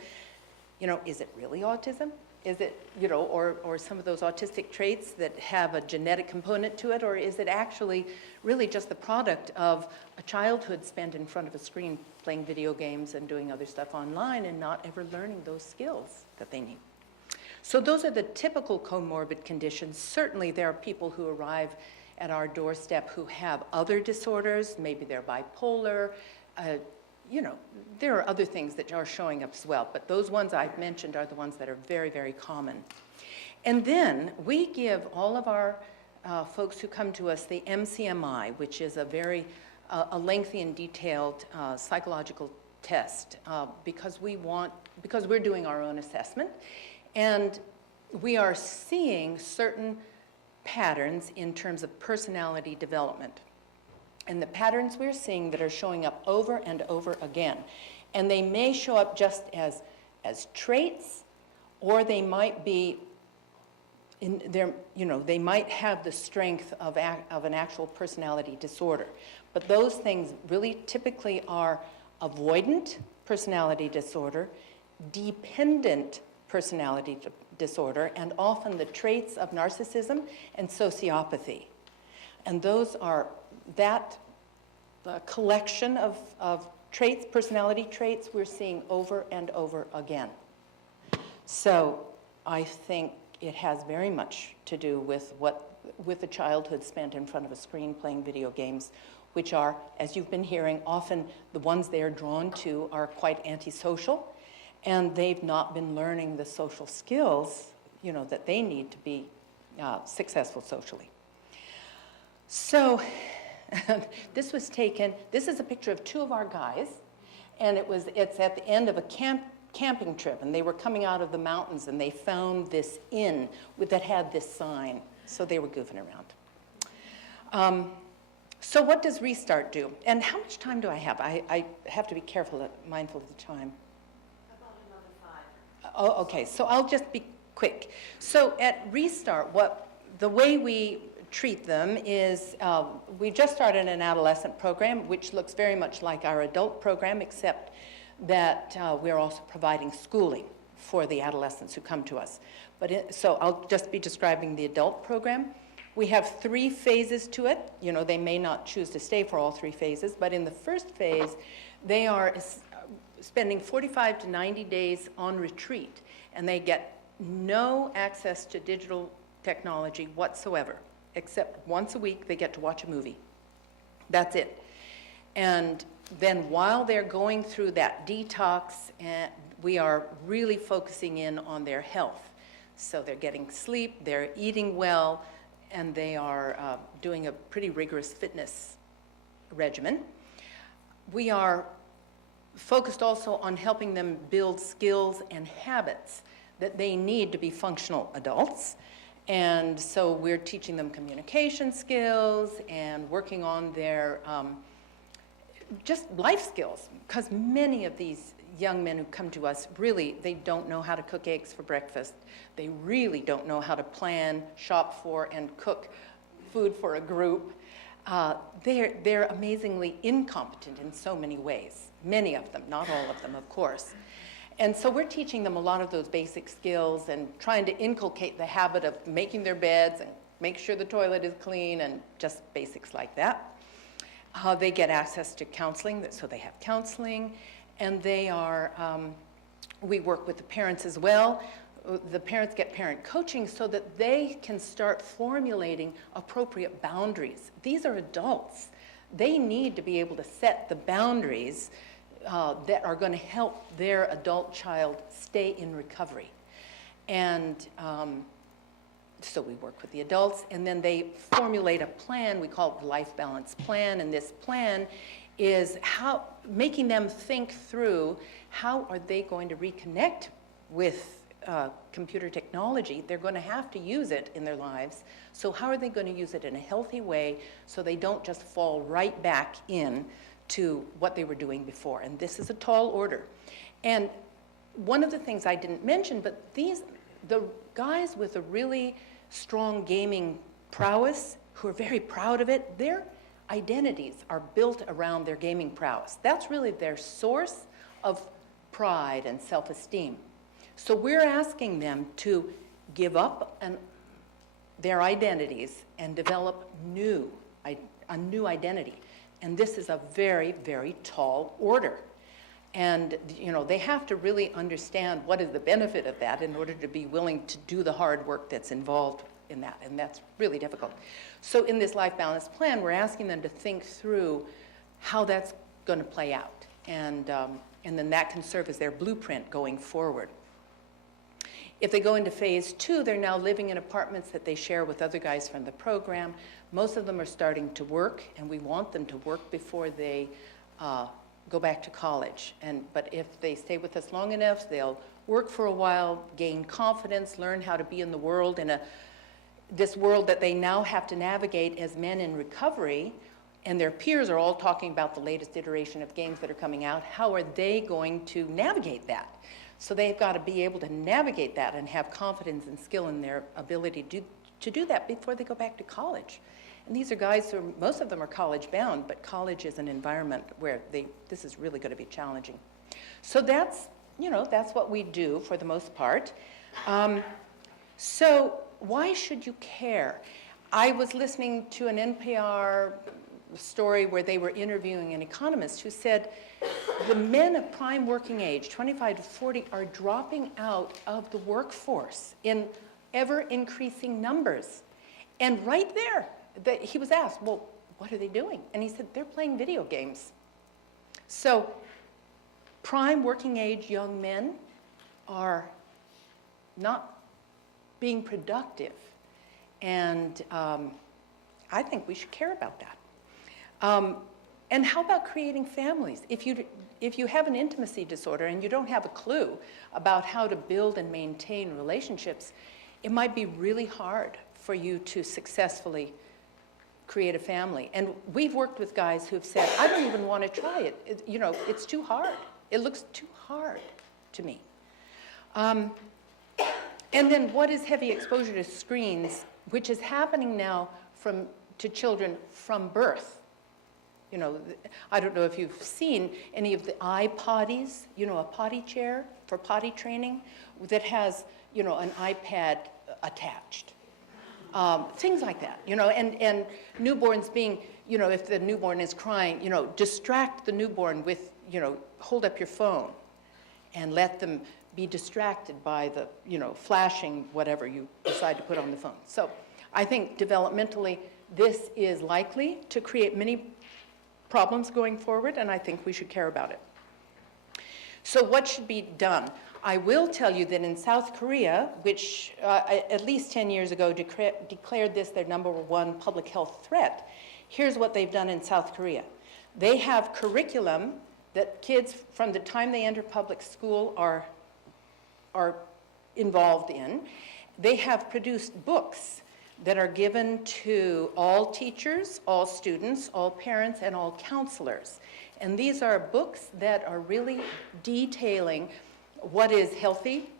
you know, is it really autism? Is it, you know, or some of those autistic traits that have a genetic component to it, or is it actually really just the product of a childhood spent in front of a screen playing video games and doing other stuff online and not ever learning those skills that they need? So those are the typical comorbid conditions. Certainly there are people who arrive at our doorstep who have other disorders, maybe they're bipolar, you know, there are other things that are showing up as well, but those ones I've mentioned are the ones that are very, very common. And then we give all of our folks who come to us the MCMI, which is a very lengthy and detailed psychological test, because we're doing our own assessment, and we are seeing certain patterns in terms of personality development. And the patterns we're seeing that are showing up over and over again. And they may show up just as traits, or they might be in their, they might have the strength of an actual personality disorder. But those things really typically are avoidant personality disorder, dependent personality disorder, and often the traits of narcissism and sociopathy. And those are that collection of traits, personality traits, we're seeing over and over again. So I think it has very much to do with a childhood spent in front of a screen playing video games, which are, as you've been hearing, often the ones they are drawn to are quite antisocial, and they've not been learning the social skills, that they need to be successful socially. So this is a picture of two of our guys, and it's at the end of a camping trip, and they were coming out of the mountains, and they found this inn that had this sign, so they were goofing around. So what does Restart do? And how much time do I have? I have to be mindful of the time. About another 5. Oh, okay, so I'll just be quick. So at Restart, the way we treat them is we just started an adolescent program, which looks very much like our adult program, except that we're also providing schooling for the adolescents who come to us. So I'll just be describing the adult program. We have 3 phases to it. They may not choose to stay for all 3 phases, but in the first phase, they are spending 45 to 90 days on retreat, and they get no access to digital technology whatsoever, except once a week they get to watch a movie. That's it. And then while they're going through that detox, we are really focusing in on their health. So they're getting sleep, they're eating well, and they are doing a pretty rigorous fitness regimen. We are focused also on helping them build skills and habits that they need to be functional adults. And so we're teaching them communication skills and working on their just life skills, because many of these young men who come to us, really, they don't know how to cook eggs for breakfast. They really don't know how to plan, shop for, and cook food for a group. They're amazingly incompetent in so many ways, many of them, not all of them, of course. And so we're teaching them a lot of those basic skills and trying to inculcate the habit of making their beds and make sure the toilet is clean and just basics like that. They get access to counseling, so they have counseling, and they are, we work with the parents as well. The parents get parent coaching so that they can start formulating appropriate boundaries. These are adults. They need to be able to set the boundaries that are going to help their adult child stay in recovery. And so we work with the adults, and then they formulate a plan. We call it the Life Balance Plan, and this plan is making them think through how are they going to reconnect with computer technology. They're going to have to use it in their lives. So how are they going to use it in a healthy way so they don't just fall right back in to what they were doing before? And this is a tall order. And one of the things I didn't mention, but the guys with a really strong gaming prowess, who are very proud of it, their identities are built around their gaming prowess. That's really their source of pride and self-esteem. So we're asking them to give up their identities and develop a new identity. And this is a very, very tall order. And they have to really understand what is the benefit of that in order to be willing to do the hard work that's involved in that, and that's really difficult. So in this Life Balance Plan, we're asking them to think through how that's going to play out, and then that can serve as their blueprint going forward. If they go into phase 2, they're now living in apartments that they share with other guys from the program. Most of them are starting to work, and we want them to work before they go back to college. But if they stay with us long enough, they'll work for a while, gain confidence, learn how to be in the world, in this world that they now have to navigate as men in recovery, and their peers are all talking about the latest iteration of games that are coming out. How are they going to navigate that? So they've got to be able to navigate that and have confidence and skill in their ability to do that before they go back to college. And these are guys who, most of them are college bound, but college is an environment where this is really going to be challenging. So that's what we do for the most part. So why should you care? I was listening to an NPR story where they were interviewing an economist who said the men of prime working age, 25 to 40, are dropping out of the workforce in ever-increasing numbers. And right there, he was asked, well, what are they doing? And he said, they're playing video games. So prime working age young men are not being productive. And I think we should care about that. And how about creating families? If you have an intimacy disorder and you don't have a clue about how to build and maintain relationships, it might be really hard for you to successfully create a family. And we've worked with guys who've said, I don't even want to try it. It's too hard. It looks too hard to me. And then what is heavy exposure to screens, which is happening now to children from birth? I don't know if you've seen any of the iPotties, a potty chair for potty training that has, an iPad attached. Things like that, and newborns being, if the newborn is crying, distract the newborn with, hold up your phone and let them be distracted by the, flashing whatever you decide to put on the phone. So I think developmentally, this is likely to create many problems going forward, and I think we should care about it. So what should be done? I will tell you that in South Korea, which at least 10 years ago declared this their #1 public health threat, here's what they've done in South Korea. They have curriculum that kids from the time they enter public school are involved in. They have produced books that are given to all teachers, all students, all parents, and all counselors. And these are books that are really detailing what is healthy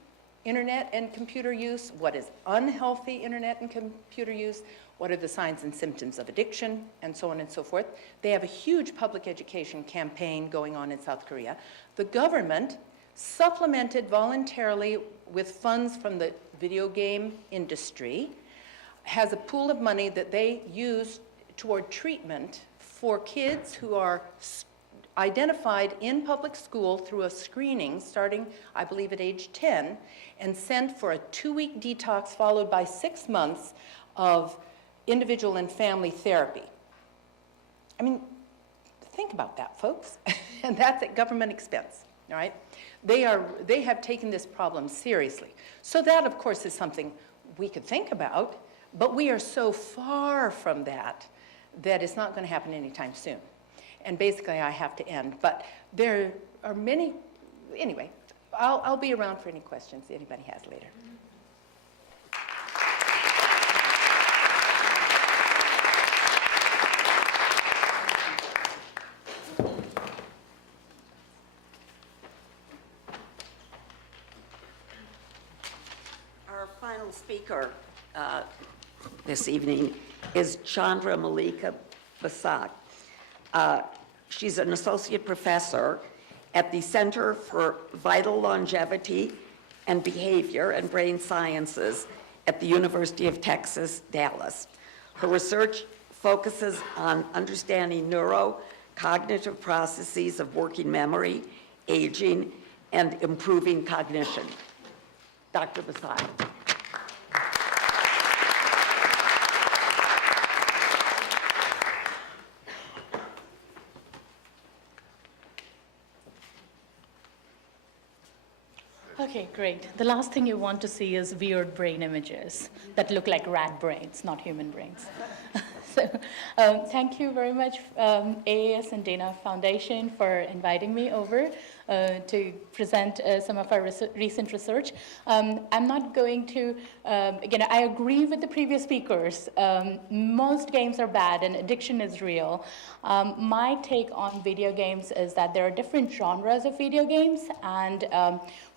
internet and computer use, what is unhealthy internet and computer use, what are the signs and symptoms of addiction, and so on and so forth. They have a huge public education campaign going on in South Korea. The government supplemented voluntarily with funds from the video game industry, has a pool of money that they use toward treatment for kids who are identified in public school through a screening starting, I believe, at age 10, and sent for a 2-week detox followed by 6 months of individual and family therapy. I mean, think about that, folks. And that's at government expense, all right? They have taken this problem seriously. So that, of course, is something we could think about, but we are so far from that it's not going to happen anytime soon. And basically, I have to end. But there are many, anyway, I'll be around for any questions anybody has later. Our final speaker this evening is Chandra Malika Basak. She's an associate professor at the Center for Vital Longevity and Behavior and Brain Sciences at the University of Texas, Dallas. Her research focuses on understanding neurocognitive processes of working memory, aging, and improving cognition. Dr. Basak. Okay, great. The last thing you want to see is weird brain images that look like rat brains, not human brains. So thank you very much, AAS and Dana Foundation, for inviting me over to present some of our recent research. I'm not going to, again, I agree with the previous speakers. Most games are bad and addiction is real. My take on video games is that there are different genres of video games, and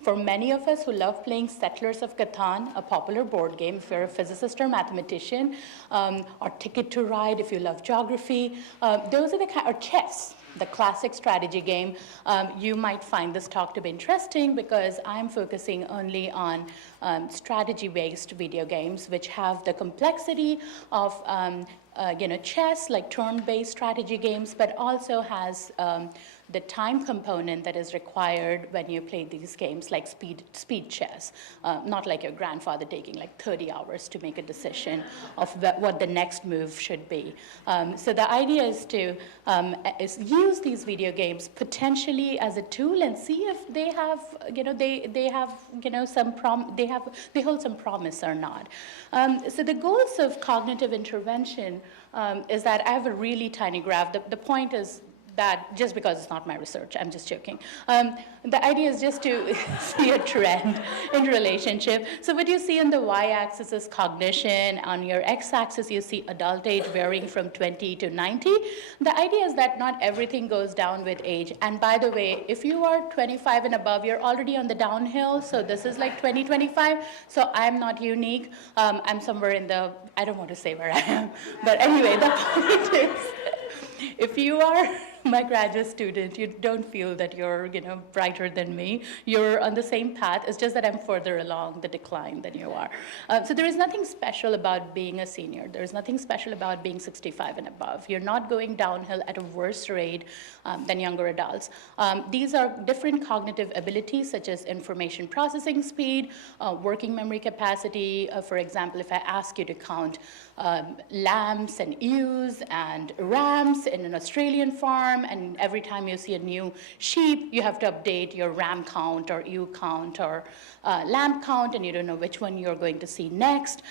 for many of us who love playing Settlers of Catan, a popular board game, if you're a physicist or mathematician, or Ticket to Ride if you love geography, those are the kind, or chess, the classic strategy game. You might find this talk to be interesting because I'm focusing only on strategy-based video games, which have the complexity of chess, like turn-based strategy games, but also has the time component that is required when you play these games, like speed chess, not like your grandfather taking like 30 hours to make a decision of what the next move should be. So the idea is to use these video games potentially as a tool and see if they have, they hold some promise or not. So the goals of cognitive intervention is that I have a really tiny graph. The point is that just because it's not my research, I'm just joking. The idea is just to see a trend in relationship. So what you see on the y-axis is cognition. On your x-axis, you see adult age varying from 20 to 90. The idea is that not everything goes down with age. And by the way, if you are 25 and above, you're already on the downhill. So this is like 2025. So I'm not unique. I'm somewhere in the, I don't want to say where I am. But anyway, the point is, if you are my graduate student, you don't feel that you're, brighter than me. You're on the same path. It's just that I'm further along the decline than you are. So there is nothing special about being a senior. There is nothing special about being 65 and above. You're not going downhill at a worse rate than younger adults. These are different cognitive abilities, such as information processing speed, working memory capacity. For example, if I ask you to count lambs and ewes and rams in an Australian farm, and every time you see a new sheep, you have to update your ram count or ewe count or lamb count, and you don't know which one you're going to see next.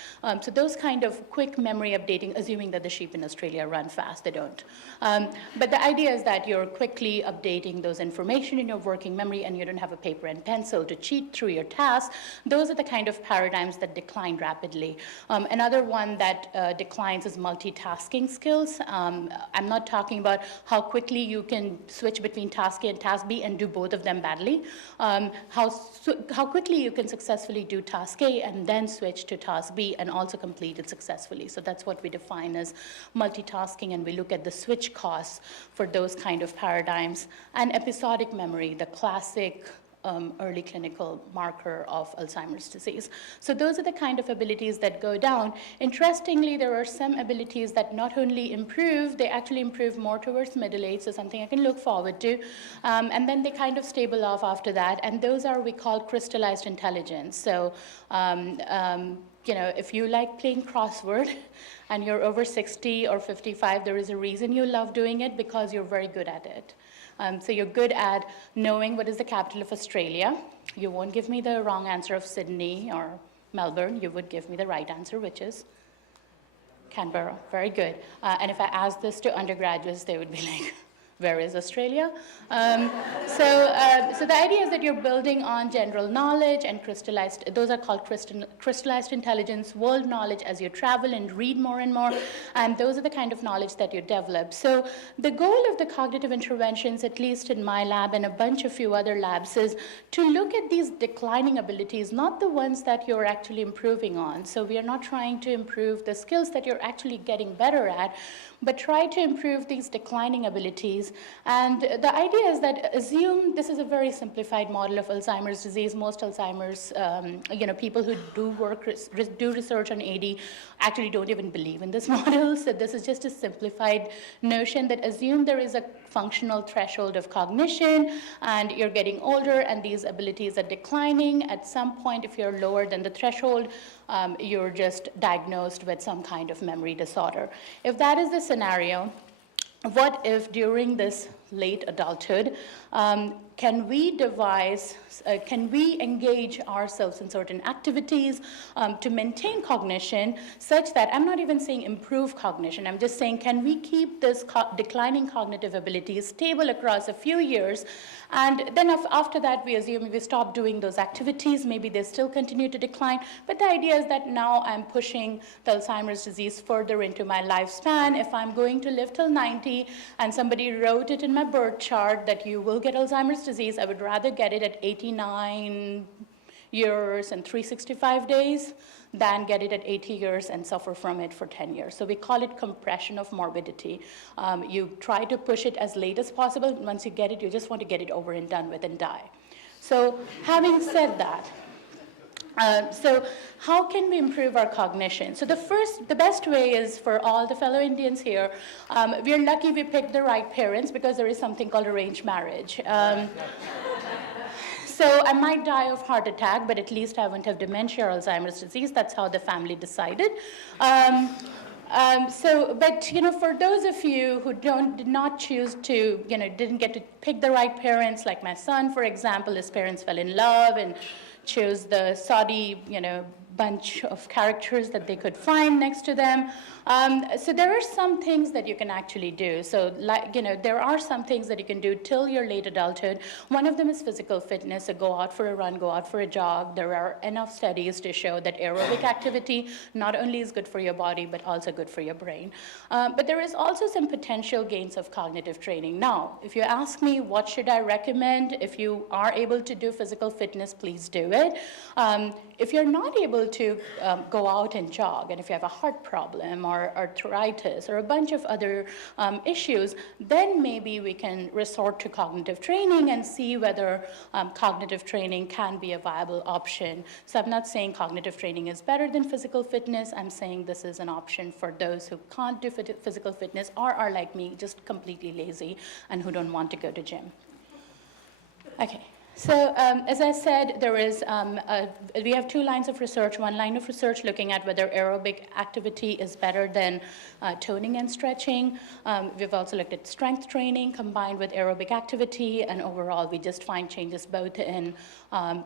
So those kind of quick memory updating, assuming that the sheep in Australia run fast, they don't. But the idea is that you're quickly updating those information in your working memory, and you don't have a paper and pencil to cheat through your tasks. Those are the kind of paradigms that decline rapidly. Another one that declines is multitasking skills. I'm not talking about how quickly you can switch between task A and task B and do both of them badly. How quickly you can successfully do task A and then switch to task B and also complete it successfully. So that's what we define as multitasking, and we look at the switch costs for those kind of paradigms. And episodic memory, the classic early clinical marker of Alzheimer's disease. So those are the kind of abilities that go down. Interestingly, there are some abilities that not only improve, they actually improve more towards middle age, so something I can look forward to. And then they kind of stable off after that, and those are we call crystallized intelligence. So if you like playing crossword and you're over 60 or 55, there is a reason you love doing it, because you're very good at it. So you're good at knowing what is the capital of Australia. You won't give me the wrong answer of Sydney or Melbourne. You would give me the right answer, which is Canberra. Very good. And if I asked this to undergraduates, they would be like, where is Australia? So the idea is that you're building on general knowledge and crystallized, those are called crystallized intelligence, world knowledge as you travel and read more and more, and those are the kind of knowledge that you develop. So the goal of the cognitive interventions, at least in my lab and a bunch of few other labs, is to look at these declining abilities, not the ones that you're actually improving on. So we are not trying to improve the skills that you're actually getting better at, but try to improve these declining abilities. And the idea is that assume, this is a very simplified model of Alzheimer's disease. Most Alzheimer's, people who do research on AD actually don't even believe in this model. So this is just a simplified notion that assume there is a functional threshold of cognition, and you're getting older, and these abilities are declining. At some point, if you're lower than the threshold, you're just diagnosed with some kind of memory disorder. If that is the scenario, what if during this late adulthood, can we engage ourselves in certain activities to maintain cognition such that, I'm not even saying improve cognition, I'm just saying, can we keep this declining cognitive ability stable across a few years? And then after that, we assume we stop doing those activities, maybe they still continue to decline, but the idea is that now I'm pushing the Alzheimer's disease further into my lifespan. If I'm going to live till 90 and somebody wrote it in my birth chart that you will get Alzheimer's disease, I would rather get it at 89 years and 365 days than get it at 80 years and suffer from it for 10 years. So we call it compression of morbidity. You try to push it as late as possible. Once you get it, you just want to get it over and done with and die. So having said that, so how can we improve our cognition? So the best way is for all the fellow Indians here, we're lucky we picked the right parents because there is something called arranged marriage. So I might die of heart attack, but at least I won't have dementia or Alzheimer's disease. That's how the family decided. But for those of you who did not choose to, didn't get to pick the right parents, like my son, for example, his parents fell in love and chose the Saudi, bunch of characters that they could find next to them. So there are some things that you can actually do. So there are some things that you can do till your late adulthood. One of them is physical fitness, so go out for a run, go out for a jog. There are enough studies to show that aerobic activity not only is good for your body, but also good for your brain. But there is also some potential gains of cognitive training. Now, if you ask me what should I recommend, if you are able to do physical fitness, please do it. If you're not able to go out and jog, and if you have a heart problem or arthritis or a bunch of other issues, then maybe we can resort to cognitive training and see whether cognitive training can be a viable option. So I'm not saying cognitive training is better than physical fitness. I'm saying this is an option for those who can't do physical fitness or are like me, just completely lazy and who don't want to go to gym. Okay. So as I said, we have two lines of research. One line of research looking at whether aerobic activity is better than toning and stretching. We've also looked at strength training combined with aerobic activity, and overall we just find changes both in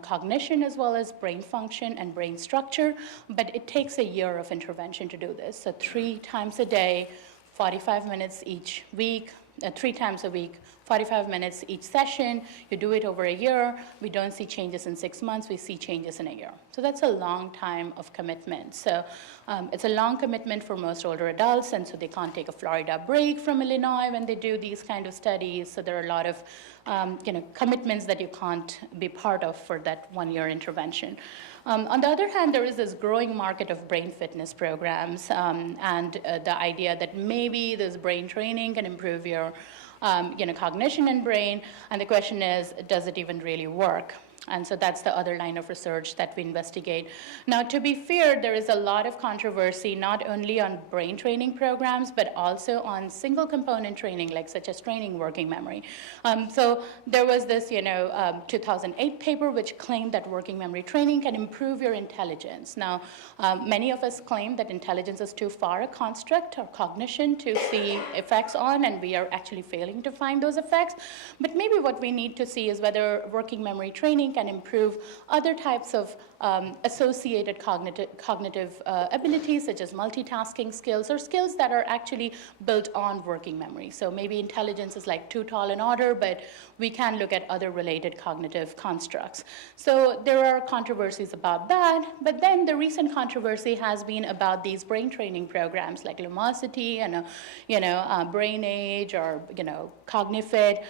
cognition as well as brain function and brain structure, but it takes a year of intervention to do this. So 3 times a day, 45 minutes each week, 3 times a week, 45 minutes each session. You do it over a year. We don't see changes in 6 months. We see changes in a year. So that's a long time of commitment. So it's a long commitment for most older adults, and so they can't take a Florida break from Illinois when they do these kind of studies. So there are a lot of commitments that you can't be part of for that 1-year intervention. On the other hand, there is this growing market of brain fitness programs, and the idea that maybe this brain training can improve your cognition and brain, and the question is, does it even really work? And so that's the other line of research that we investigate. Now, to be fair, there is a lot of controversy, not only on brain training programs, but also on single component training, like such as training working memory. So there was this, 2008 paper which claimed that working memory training can improve your intelligence. Now, many of us claim that intelligence is too far a construct or cognition to see effects on, and we are actually failing to find those effects. But maybe what we need to see is whether working memory training can improve other types of associated cognitive abilities, such as multitasking skills, or skills that are actually built on working memory. So maybe intelligence is like too tall an order, but we can look at other related cognitive constructs. So there are controversies about that, but then the recent controversy has been about these brain training programs like Lumosity and Brain Age or Cognifit.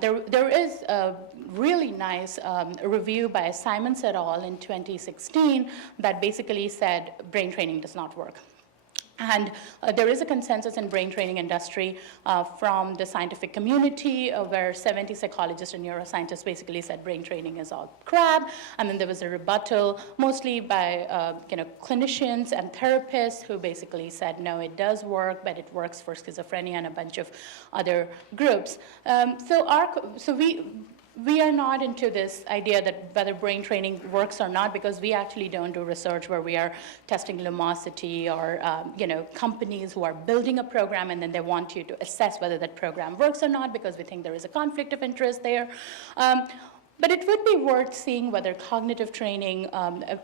There is a really nice review by Simons et al. In 2016 that basically said brain training does not work. And there is a consensus in brain training industry from the scientific community where 70 psychologists and neuroscientists basically said brain training is all crap. And then there was a rebuttal, mostly by clinicians and therapists who basically said, no, it does work, but it works for schizophrenia and a bunch of other groups. So We are not into this idea that whether brain training works or not, because we actually don't do research where we are testing Lumosity or companies who are building a program and then they want you to assess whether that program works or not, because we think there is a conflict of interest there. But it would be worth seeing whether cognitive training,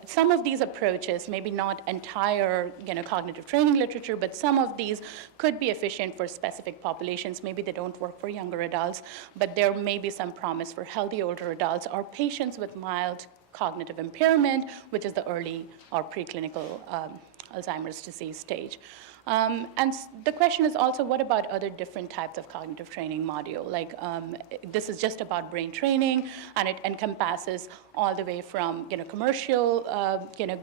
some of these approaches, maybe not entire cognitive training literature, but some of these could be efficient for specific populations. Maybe they don't work for younger adults, but there may be some promise for healthy older adults or patients with mild cognitive impairment, which is the early or preclinical Alzheimer's disease stage. And the question is also, what about other different types of cognitive training module? Like, this is just about brain training, and it encompasses all the way from, commercial,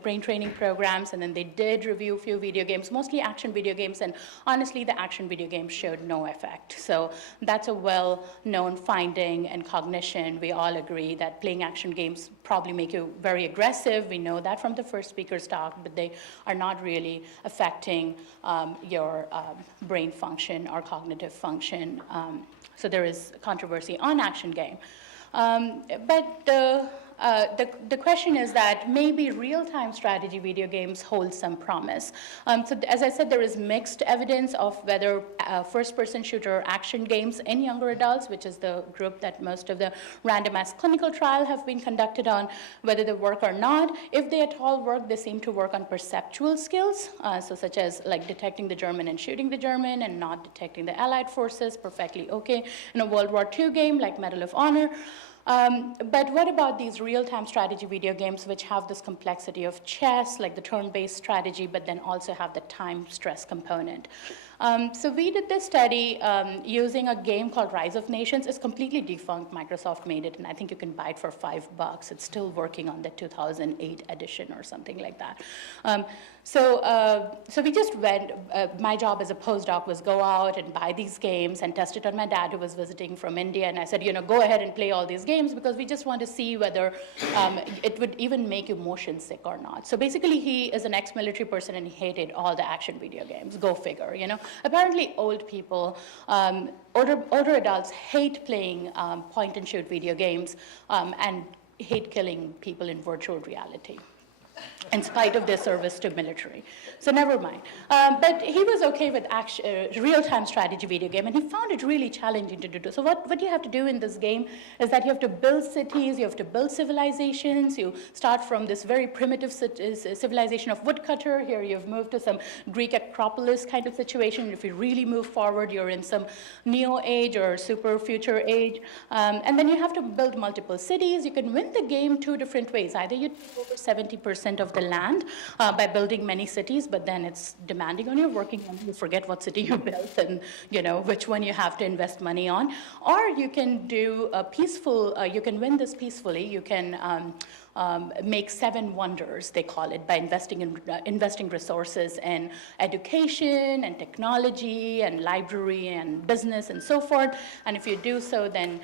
brain training programs, and then they did review a few video games, mostly action video games, and honestly, the action video games showed no effect. So that's a well-known finding in cognition. We all agree that playing action games probably make you very aggressive. We know that from the first speaker's talk, but they are not really affecting your brain function or cognitive function. So there is controversy on action game. But the question is that maybe real-time strategy video games hold some promise. So as I said, there is mixed evidence of whether first-person shooter action games in younger adults, which is the group that most of the randomized clinical trial have been conducted on, whether they work or not. If they at all work, they seem to work on perceptual skills, so such as like detecting the German and shooting the German and not detecting the Allied forces, perfectly okay in a World War II game like Medal of Honor. But what about these real-time strategy video games which have this complexity of chess, like the turn-based strategy, but then also have the time stress component? So we did this study using a game called Rise of Nations. It's completely defunct. Microsoft made it, and I think you can buy it for $5. It's still working on the 2008 edition or something like that. So we just went, my job as a postdoc was go out and buy these games and test it on my dad who was visiting from India. And I said, go ahead and play all these games because we just want to see whether it would even make you motion sick or not. So basically he is an ex-military person and he hated all the action video games. Go figure, Apparently old people, older adults hate playing point and shoot video games and hate killing people in virtual reality, in spite of their service to military. So never mind. But he was okay with real-time strategy video game, and he found it really challenging to do. So what you have to do in this game is that you have to build cities, you have to build civilizations. You start from this very primitive civilization of woodcutter. Here you've moved to some Greek Acropolis kind of situation. If you really move forward, you're in some neo-age or super future age. And then you have to build multiple cities. You can win the game two different ways. Either you take over 70% of the land by building many cities, but then it's demanding on your working memory. You forget what city you built and which one you have to invest money on. Or you can do a peaceful, you can win this peacefully. You can make 7 wonders, they call it, by investing resources in education and technology and library and business and so forth. And if you do so, then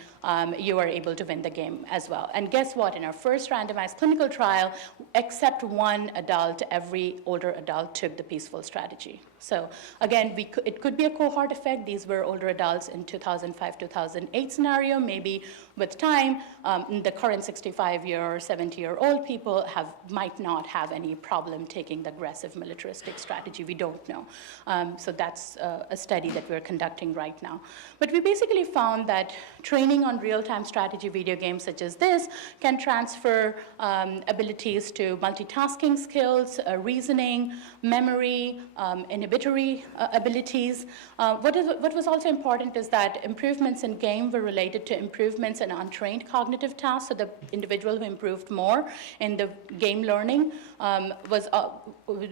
you are able to win the game as well. And guess what? In our first randomized clinical trial, except one adult, every older adult took the peaceful strategy. So again, it could be a cohort effect. These were older adults in 2005, 2008 scenario. Maybe with time, the current 65-year or 70-year-old people might not have any problem taking the aggressive militaristic strategy. We don't know. So that's a study that we're conducting right now. But we basically found that training on real-time strategy video games such as this can transfer abilities to multitasking skills, reasoning, memory, inhibitory abilities. What was also important is that improvements in game were related to improvements in untrained cognitive tasks. So the individual who improved more in the game learning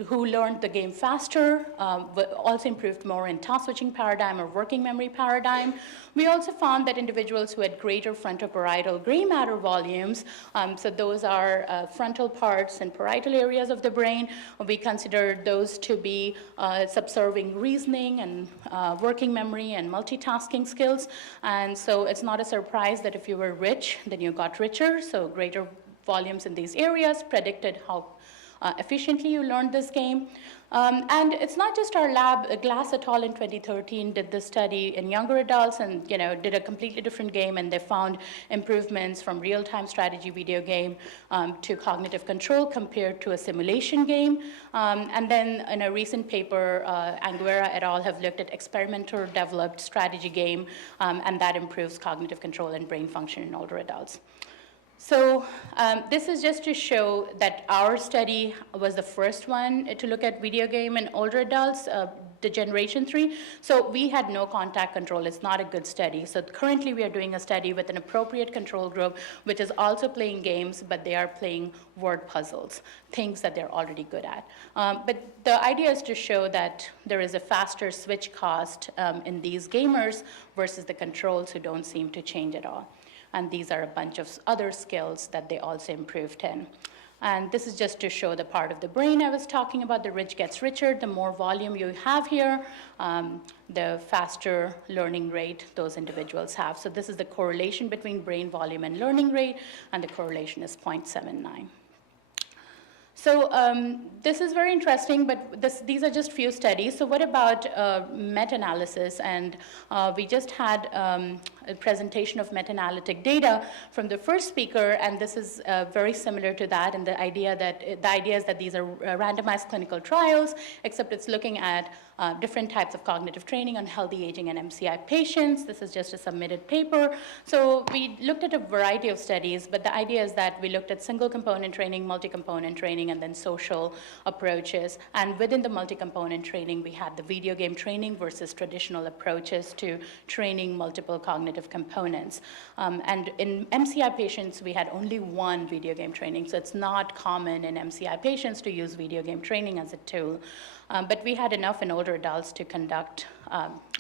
who learned the game faster, also improved more in task switching paradigm or working memory paradigm. We also found that individuals who had greater frontoparietal gray matter volumes, so those are frontal parts and parietal areas of the brain, we considered those to be subserving reasoning and working memory and multitasking skills. And so it's not a surprise that if you were rich, then you got richer. So greater volumes in these areas predicted how efficiently you learn this game. And it's not just our lab. Glass et al. In 2013 did this study in younger adults and did a completely different game, and they found improvements from real-time strategy video game to cognitive control compared to a simulation game. And then in a recent paper, Anguera et al. Have looked at experimenter-developed strategy game, and that improves cognitive control and brain function in older adults. So this is just to show that our study was the first one to look at video game in older adults, the generation 3. So we had no contact control. It's not a good study. So currently we are doing a study with an appropriate control group, which is also playing games, but they are playing word puzzles, things that they're already good at. But the idea is to show that there is a faster switch cost in these gamers versus the controls who don't seem to change at all. And these are a bunch of other skills that they also improved in. And this is just to show the part of the brain I was talking about. The rich gets richer. The more volume you have here, the faster learning rate those individuals have. So this is the correlation between brain volume and learning rate, and the correlation is 0.79. So this is very interesting, but these are just few studies. So what about meta-analysis? And we just had a presentation of meta-analytic data from the first speaker, and this is very similar to that. And the idea is that these are randomized clinical trials, except it's looking at different types of cognitive training on healthy aging and MCI patients. This is just a submitted paper. So we looked at a variety of studies, but the idea is that we looked at single component training, multi-component training, and then social approaches. And within the multi-component training, we had the video game training versus traditional approaches to training multiple cognitive components. And in MCI patients, we had only one video game training. So it's not common in MCI patients to use video game training as a tool. But we had enough in older adults to conduct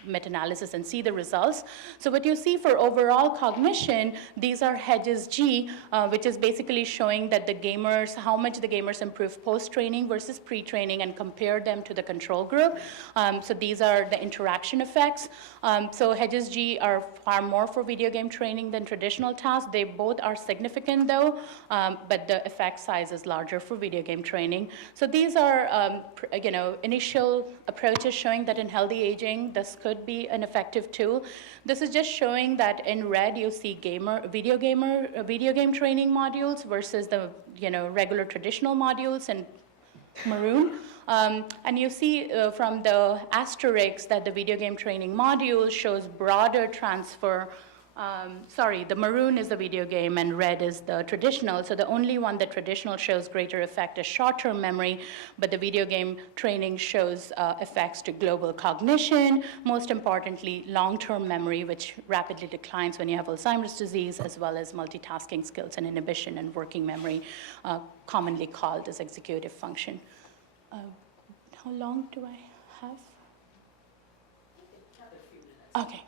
meta-analysis and see the results. So what you see for overall cognition, these are Hedges G, which is basically showing that the gamers, how much the gamers improve post-training versus pre-training, and compare them to the control group. So these are the interaction effects. So Hedges G are far more for video game training than traditional tasks. They both are significant though, but the effect size is larger for video game training. So these are initial approaches showing that in healthy aging, this could be an effective tool. This is just showing that in red you see video game training modules versus the regular traditional modules in maroon. And you see from the asterisks that the video game training module shows broader transfer. The maroon is the video game and red is the traditional. So the only one that traditional shows greater effect is short-term memory, but the video game training shows effects to global cognition, most importantly, long-term memory, which rapidly declines when you have Alzheimer's disease, as well as multitasking skills and inhibition and working memory, commonly called as executive function. How long do I have? Okay.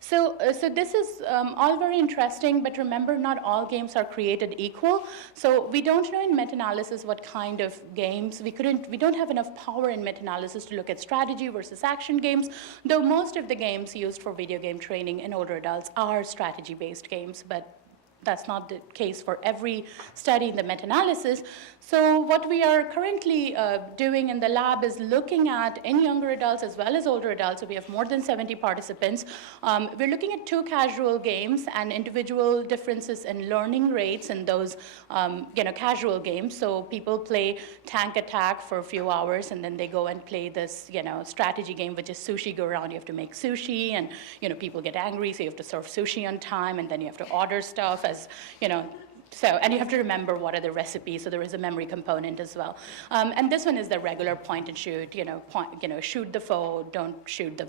So this is all very interesting, but remember, not all games are created equal. So we don't know in meta-analysis what kind of games. We don't have enough power in meta-analysis to look at strategy versus action games, though most of the games used for video game training in older adults are strategy-based games, but that's not the case for every study in the meta-analysis. So what we are currently doing in the lab is looking at, in younger adults as well as older adults, so we have more than 70 participants. We're looking at 2 casual games and individual differences in learning rates in those casual games. So people play Tank Attack for a few hours, and then they go and play this strategy game, which is sushi go around. You have to make sushi, and people get angry, so you have to serve sushi on time, and then you have to order stuff as and you have to remember what are the recipes, so there is a memory component as well. And this one is the regular point and shoot, shoot the foe, don't shoot the,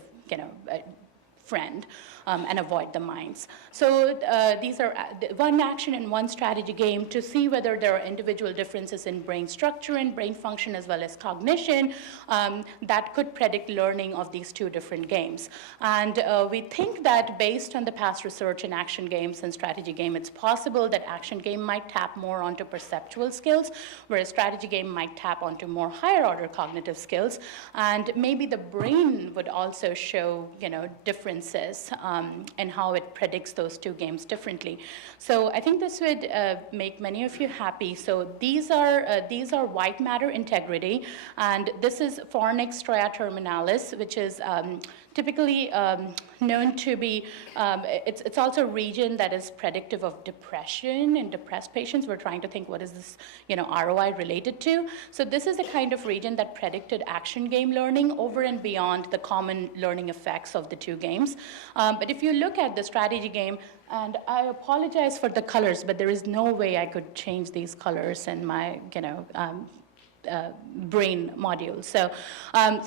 friend, and avoid the mines. So these are one action and one strategy game to see whether there are individual differences in brain structure and brain function as well as cognition that could predict learning of these 2 different games. And we think that based on the past research in action games and strategy game, it's possible that action game might tap more onto perceptual skills, whereas strategy game might tap onto more higher order cognitive skills. And maybe the brain would also show, different differences and how it predicts those two games differently. So I think this would make many of you happy. So these are white matter integrity, and this is Fornix stria terminalis, which is typically known to be, it's also a region that is predictive of depression in depressed patients. We're trying to think, what is this, ROI related to? So this is the kind of region that predicted action game learning over and beyond the common learning effects of the two games. But if you look at the strategy game, and I apologize for the colors, but there is no way I could change these colors in my, brain module. So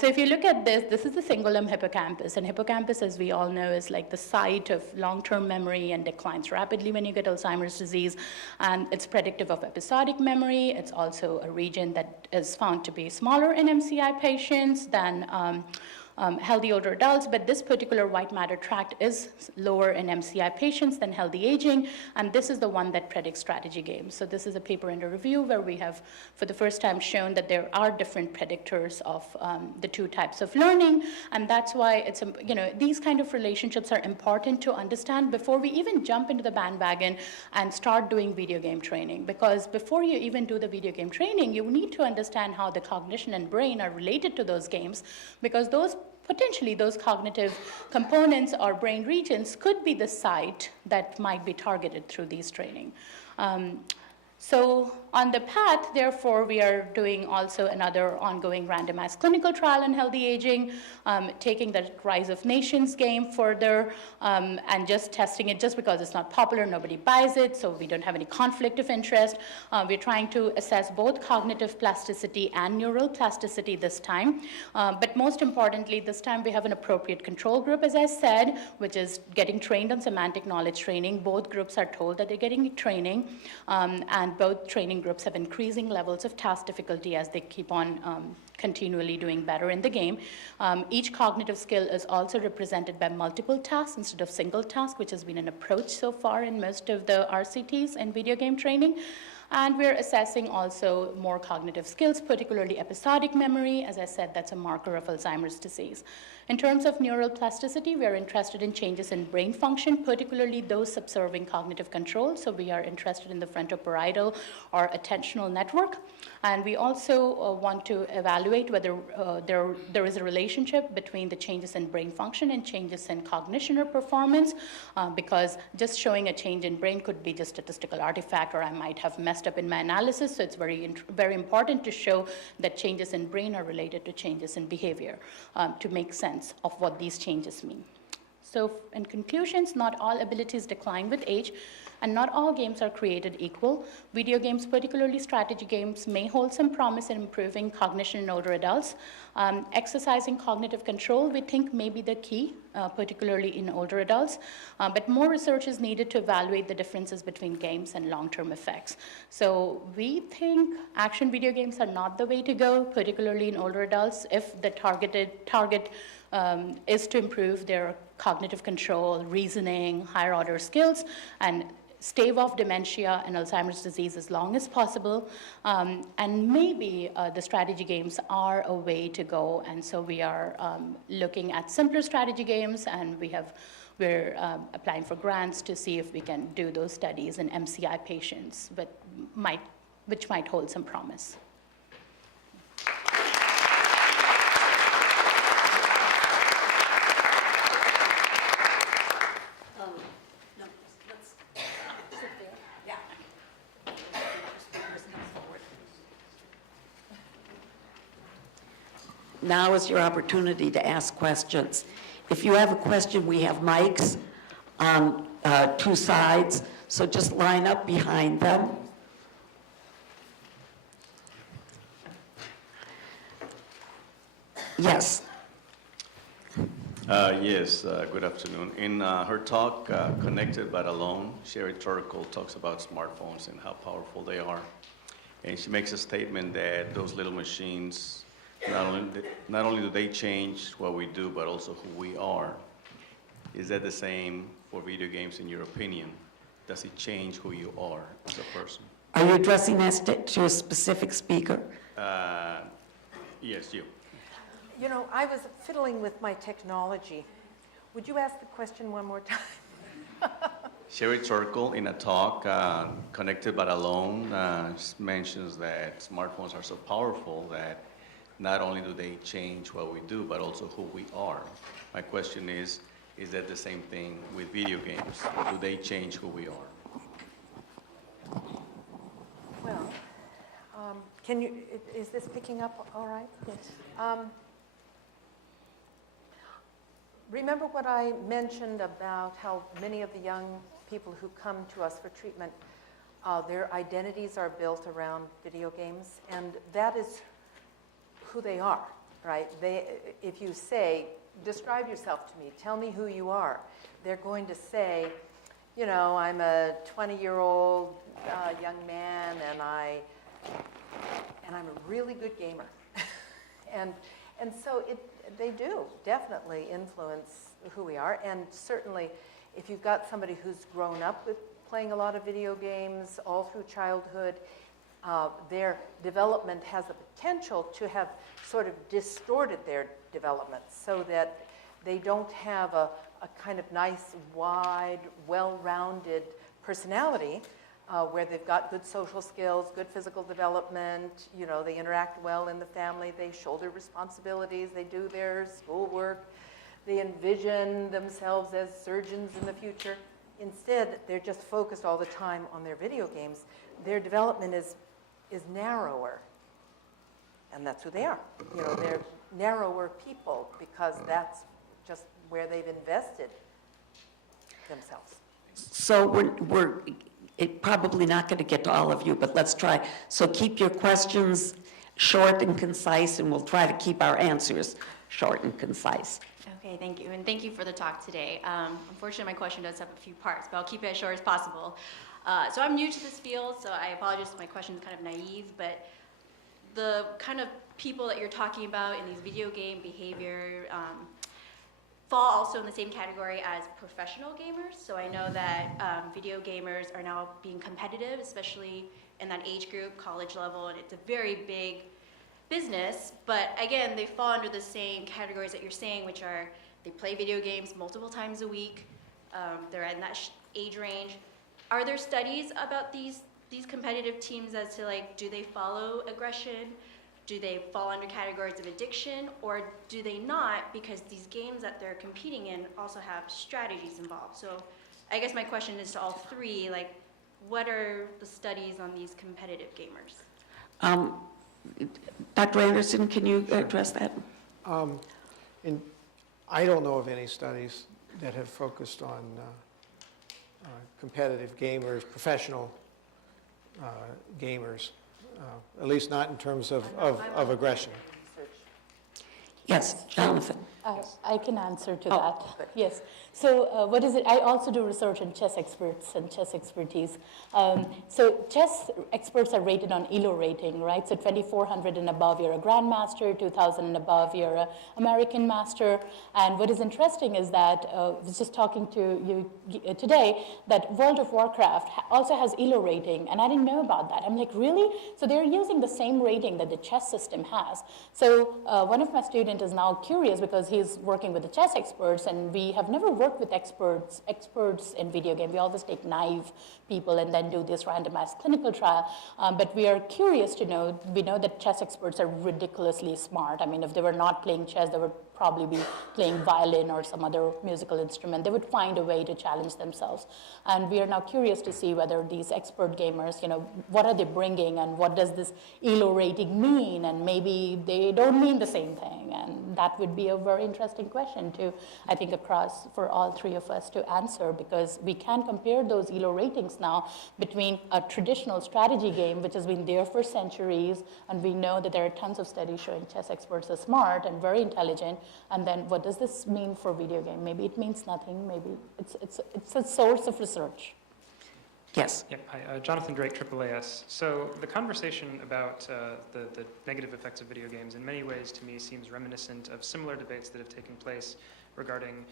if you look at this is the cingulum hippocampus, and hippocampus, as we all know, is like the site of long-term memory and declines rapidly when you get Alzheimer's disease, and it's predictive of episodic memory. It's also a region that is found to be smaller in MCI patients than healthy older adults, but this particular white matter tract is lower in MCI patients than healthy aging, and this is the one that predicts strategy games. So this is a paper under review where we have, for the first time, shown that there are different predictors of the two types of learning, and that's why it's, these kind of relationships are important to understand before we even jump into the bandwagon and start doing video game training, because before you even do the video game training, you need to understand how the cognition and brain are related to those games, because potentially those cognitive components or brain regions could be the site that might be targeted through these training. So on the path, therefore, we are doing also another ongoing randomized clinical trial in healthy aging, taking the Rise of Nations game further and just testing it just because it's not popular, nobody buys it, so we don't have any conflict of interest. We're trying to assess both cognitive plasticity and neural plasticity this time. But most importantly, this time we have an appropriate control group, as I said, which is getting trained on semantic knowledge training. Both groups are told that they're getting training, and both training groups have increasing levels of task difficulty as they keep on continually doing better in the game. Each cognitive skill is also represented by multiple tasks instead of single task, which has been an approach so far in most of the RCTs and video game training. And we're assessing also more cognitive skills, particularly episodic memory. As I said, that's a marker of Alzheimer's disease. In terms of neural plasticity, we're interested in changes in brain function, particularly those subserving cognitive control. So we are interested in the frontoparietal or attentional network. And we also want to evaluate whether there is a relationship between the changes in brain function and changes in cognition or performance, because just showing a change in brain could be just a statistical artifact, or I might have messed up in my analysis. So it's very important to show that changes in brain are related to changes in behavior to make sense of what these changes mean. So in conclusions, not all abilities decline with age, and not all games are created equal. Video games, particularly strategy games, may hold some promise in improving cognition in older adults. Exercising cognitive control, we think, may be the key, particularly in older adults. But more research is needed to evaluate the differences between games and long-term effects. So we think action video games are not the way to go, particularly in older adults, if the target is to improve their cognitive control, reasoning, higher order skills, and stave off dementia and Alzheimer's disease as long as possible. And maybe the strategy games are a way to go. And so we are looking at simpler strategy games, and we're applying for grants to see if we can do those studies in MCI patients, which might hold some promise. Now is your opportunity to ask questions. If you have a question, we have mics on two sides, so just line up behind them. Yes. Yes, good afternoon. In her talk, Connected but Alone, Sherry Turkle talks about smartphones and how powerful they are. And she makes a statement that those little machines, not only do they change what we do, but also who we are. Is that the same for video games in your opinion? Does it change who you are as a person? Are you addressing that to a specific speaker? Yes, you. You know, I was fiddling with my technology Would you ask the question one more time? Sherry Turkle, in a talk connected but alone, mentions that smartphones are so powerful that not only do they change what we do, but also who we are. My question is that the same thing with video games? Do they change who we are? Well, is this picking up all right? Yes. Remember what I mentioned about how many of the young people who come to us for treatment, their identities are built around video games, and that is who they are, right? If you say, describe yourself to me, tell me who you are, they're going to say, you know, I'm a 20-year-old young man, and I'm a really good gamer. and so they do definitely influence who we are, and certainly if you've got somebody who's grown up with playing a lot of video games all through childhood, their development has the potential to have sort of distorted their development so that they don't have a kind of nice, wide, well-rounded personality where they've got good social skills, good physical development, you know, they interact well in the family, they shoulder responsibilities, they do their schoolwork, they envision themselves as surgeons in the future. Instead, they're just focused all the time on their video games. Their development is narrower, and that's who they are. You know, they're narrower people because that's just where they've invested themselves. So we're probably not going to get to all of you, but let's try. So keep your questions short and concise, and we'll try to keep our answers short and concise. Okay, thank you, and thank you for the talk today. Unfortunately, my question does have a few parts, but I'll keep it as short as possible. So I'm new to this field, so I apologize if my question is kind of naive, but the kind of people that you're talking about in these video game behavior fall also in the same category as professional gamers. So I know that video gamers are now being competitive, especially in that age group, college level, and it's a very big business, but again, they fall under the same categories that you're saying, which are they play video games multiple times a week, they're in that age range. Are there studies about these competitive teams as to, like, do they follow aggression? Do they fall under categories of addiction, or do they not, because these games that they're competing in also have strategies involved? So I guess my question is to all three, like, what are the studies on these competitive gamers? Dr. Anderson, can you address that? And I don't know of any studies that have focused on competitive gamers, professional gamers, at least not in terms of aggression. Yes, Jonathan. I can answer to that. Yes. So what is it? I also do research on chess experts and chess expertise. So chess experts are rated on ELO rating, right? So 2,400 and above, you're a grandmaster. 2,000 and above, you're an American master. And what is interesting is that I was just talking to you today that World of Warcraft also has ELO rating, and I didn't know about that. I'm like, really? So they're using the same rating that the chess system has. So one of my students is now curious because he's working with the chess experts, and we have never worked with experts in video game. We always take naive people and then do this randomized clinical trial. But we are curious to know, we know that chess experts are ridiculously smart. I mean, if they were not playing chess, they would probably be playing violin or some other musical instrument. They would find a way to challenge themselves. And we are now curious to see whether these expert gamers, you know, what are they bringing and what does this ELO rating mean? And maybe they don't mean the same thing. And that would be a very interesting question to, I think, across for all three of us to answer, because we can compare those ELO ratings now between a traditional strategy game, which has been there for centuries, and we know that there are tons of studies showing chess experts are smart and very intelligent. And then what does this mean for video game? Maybe it means nothing. Maybe it's a source of research. Yes. Yep. Hi, Jonathan Drake, AAAS. So the conversation about the negative effects of video games in many ways to me seems reminiscent of similar debates that have taken place regarding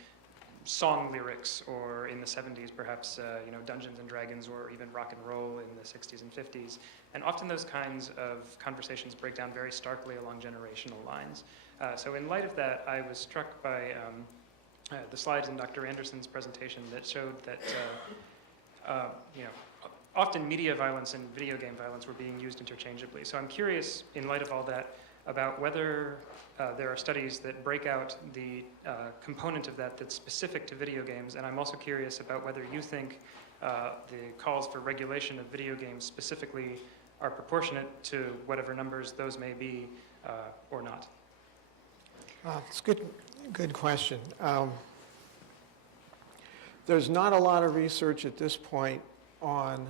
song lyrics, or in the 70s perhaps Dungeons and Dragons, or even rock and roll in the 60s and 50s. And often those kinds of conversations break down very starkly along generational lines. So in light of that, I was struck by the slides in Dr. Anderson's presentation that showed that you know, often media violence and video game violence were being used interchangeably. So I'm curious, in light of all that, about whether there are studies that break out the component of that that's specific to video games, and I'm also curious about whether you think the calls for regulation of video games specifically are proportionate to whatever numbers those may be or not. It's a good question. There's not a lot of research at this point on,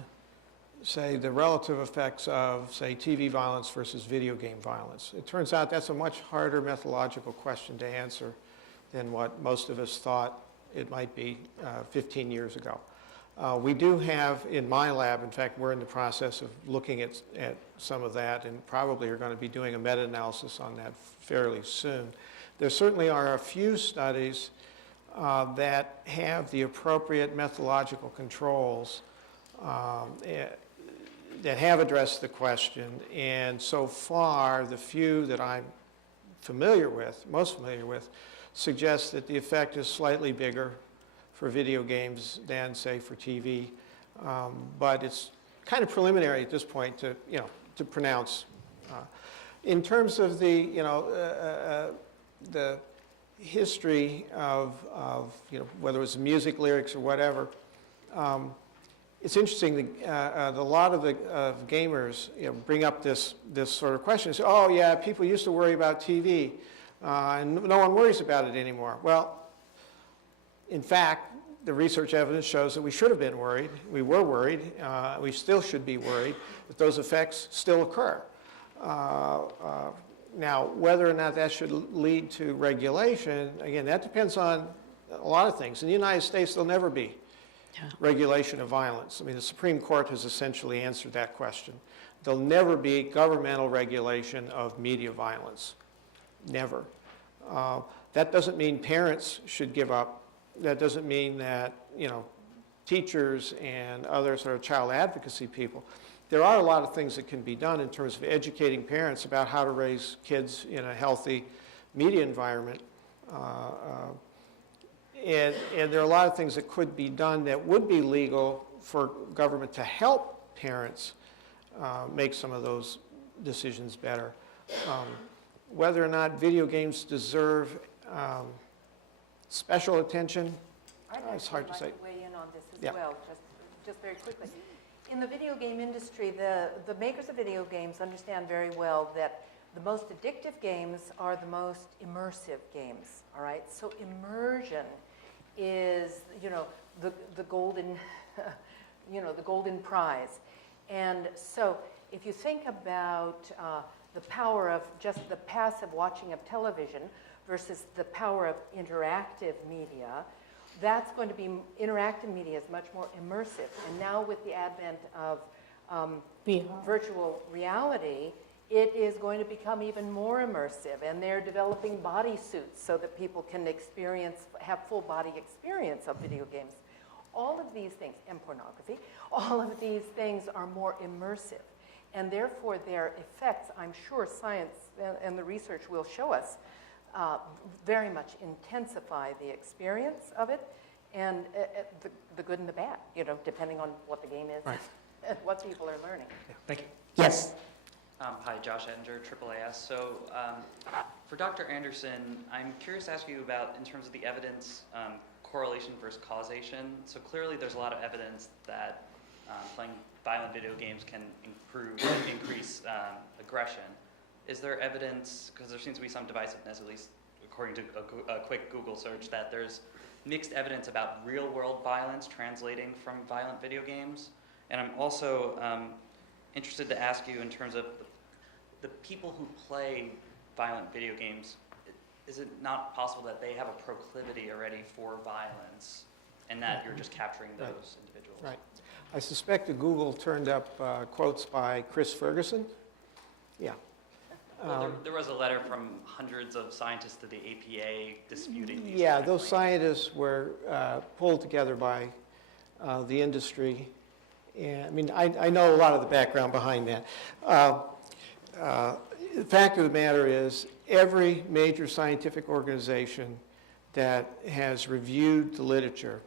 say, the relative effects of, say, TV violence versus video game violence. It turns out that's a much harder methodological question to answer than what most of us thought it might be 15 years ago. We do have in my lab, in fact, we're in the process of looking at some of that and probably are going to be doing a meta-analysis on that fairly soon. There certainly are a few studies that have the appropriate methodological controls that have addressed the question, and so far the few that I'm most familiar with, suggest that the effect is slightly bigger for video games than, say, for TV, but it's kind of preliminary at this point to pronounce. In terms of the history of whether it was music lyrics or whatever, it's interesting. A lot of the gamers bring up this sort of question. Say, oh yeah, people used to worry about TV, and no one worries about it anymore. Well, in fact, the research evidence shows that we should have been worried. We were worried. We still should be worried that those effects still occur. Now, whether or not that should lead to regulation, again, that depends on a lot of things. In the United States, there'll never be regulation of violence. I mean, the Supreme Court has essentially answered that question. There'll never be governmental regulation of media violence. Never. That doesn't mean parents should give up. That doesn't mean that, teachers and other sort of child advocacy people. There are a lot of things that can be done in terms of educating parents about how to raise kids in a healthy media environment. And there are a lot of things that could be done that would be legal for government to help parents make some of those decisions better. Whether or not video games deserve special attention, it's hard to say. I'd like to weigh in on this as Yeah. well, just very quickly. In the video game industry, the makers of video games understand very well that the most addictive games are the most immersive games, all right? So immersion is, the golden, the golden prize. And so if you think about the power of just the passive watching of television versus the power of interactive media, that's going to be, interactive media is much more immersive. And now with the advent of virtual reality, it is going to become even more immersive. And they're developing bodysuits so that people can have full body experience of video games. All of these things, and pornography, all of these things are more immersive. And therefore their effects, I'm sure science and the research will show us, very much intensify the experience of it, and the good and the bad, depending on what the game is, right, and what people are learning. Thank you. Yes. Hi, Josh Ettinger, AAAS. So for Dr. Anderson, I'm curious to ask you about, in terms of the evidence, correlation versus causation. So clearly there's a lot of evidence that playing violent video games can increase aggression. Is there evidence, because there seems to be some divisiveness, at least according to a quick Google search, that there's mixed evidence about real-world violence translating from violent video games? And I'm also interested to ask you in terms of the people who play violent video games, is it not possible that they have a proclivity already for violence and that you're just capturing those individuals? Right. I suspect that Google turned up quotes by Chris Ferguson. Yeah. Well, there was a letter from hundreds of scientists to the APA disputing these. Yeah, kind of those claims. scientists were pulled together by the industry. And I mean, I know a lot of the background behind that. The fact of the matter is, every major scientific organization that has reviewed the literature.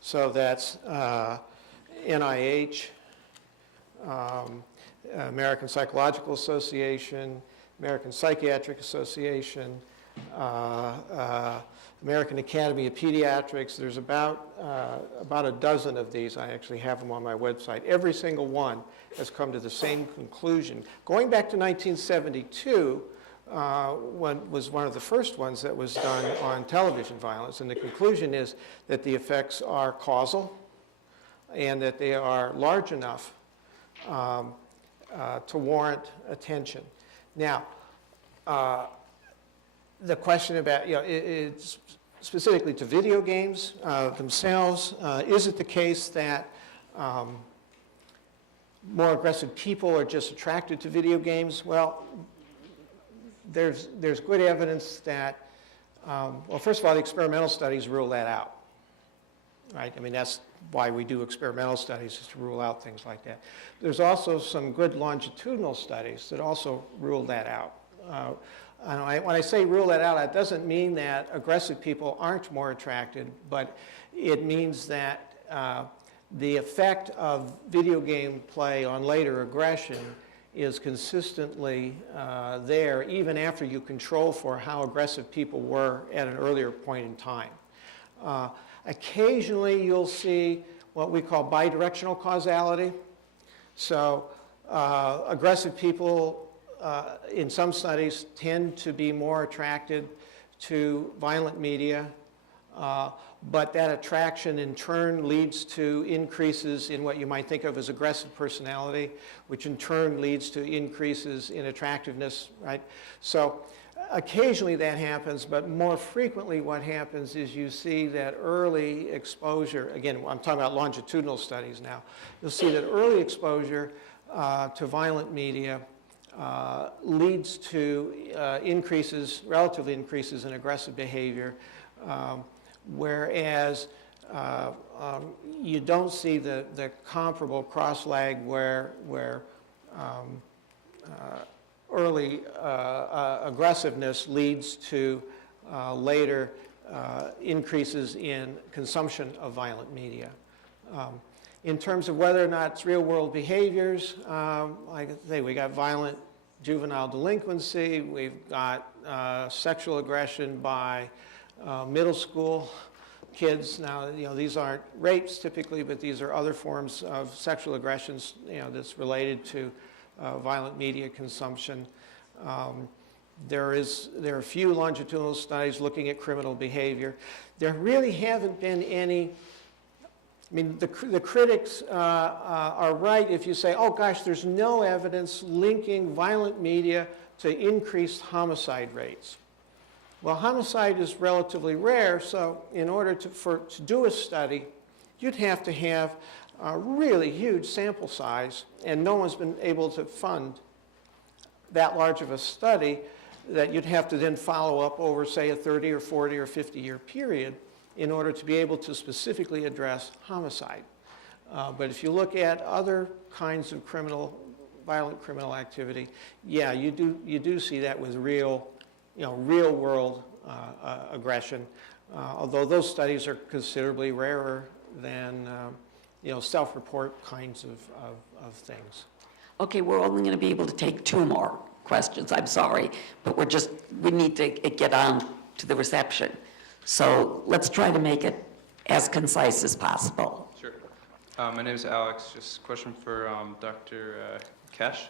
So that's NIH, American Psychological Association, American Psychiatric Association, American Academy of Pediatrics. There's about a dozen of these. I actually have them on my website. Every single one has come to the same conclusion. Going back to 1972, was one of the first ones that was done on television violence, and the conclusion is that the effects are causal and that they are large enough to warrant attention. Now, the question about, it's specifically to video games themselves, is it the case that more aggressive people are just attracted to video games? Well, there's good evidence that, well, first of all, the experimental studies rule that out, right? I mean, that's why we do experimental studies, is to rule out things like that. There's also some good longitudinal studies that also rule that out. When I say rule that out, that doesn't mean that aggressive people aren't more attracted, but it means that the effect of video game play on later aggression is consistently there even after you control for how aggressive people were at an earlier point in time. Occasionally you'll see what we call bidirectional causality. So aggressive people in some studies tend to be more attracted to violent media, but that attraction in turn leads to increases in what you might think of as aggressive personality, which in turn leads to increases in attractiveness, right? So occasionally that happens, but more frequently what happens is you see that early exposure, again, I'm talking about longitudinal studies now, you'll see that early exposure to violent media leads to relative increases in aggressive behavior, whereas you don't see the comparable cross-lag where early aggressiveness leads to later increases in consumption of violent media. In terms of whether or not it's real-world behaviors, like I say, we got violent juvenile delinquency, we've got sexual aggression by middle school kids. Now, these aren't rapes typically, but these are other forms of sexual aggressions, that's related to violent media consumption. There are a few longitudinal studies looking at criminal behavior. There really haven't been any. I mean, the critics are right if you say, oh gosh, there's no evidence linking violent media to increased homicide rates. Well, homicide is relatively rare, so in order to do a study, you'd have to have a really huge sample size, and no one's been able to fund that large of a study that you'd have to then follow up over, say, a 30 or 40 or 50-year period in order to be able to specifically address homicide. But if you look at other kinds of violent criminal activity, yeah, you do see that with real world aggression, although those studies are considerably rarer than self-report kinds of things. Okay, we're only going to be able to take 2 more questions. I'm sorry, but we need to get on to the reception. So let's try to make it as concise as possible. Sure. My name is Alex. Just a question for Dr. Kesh.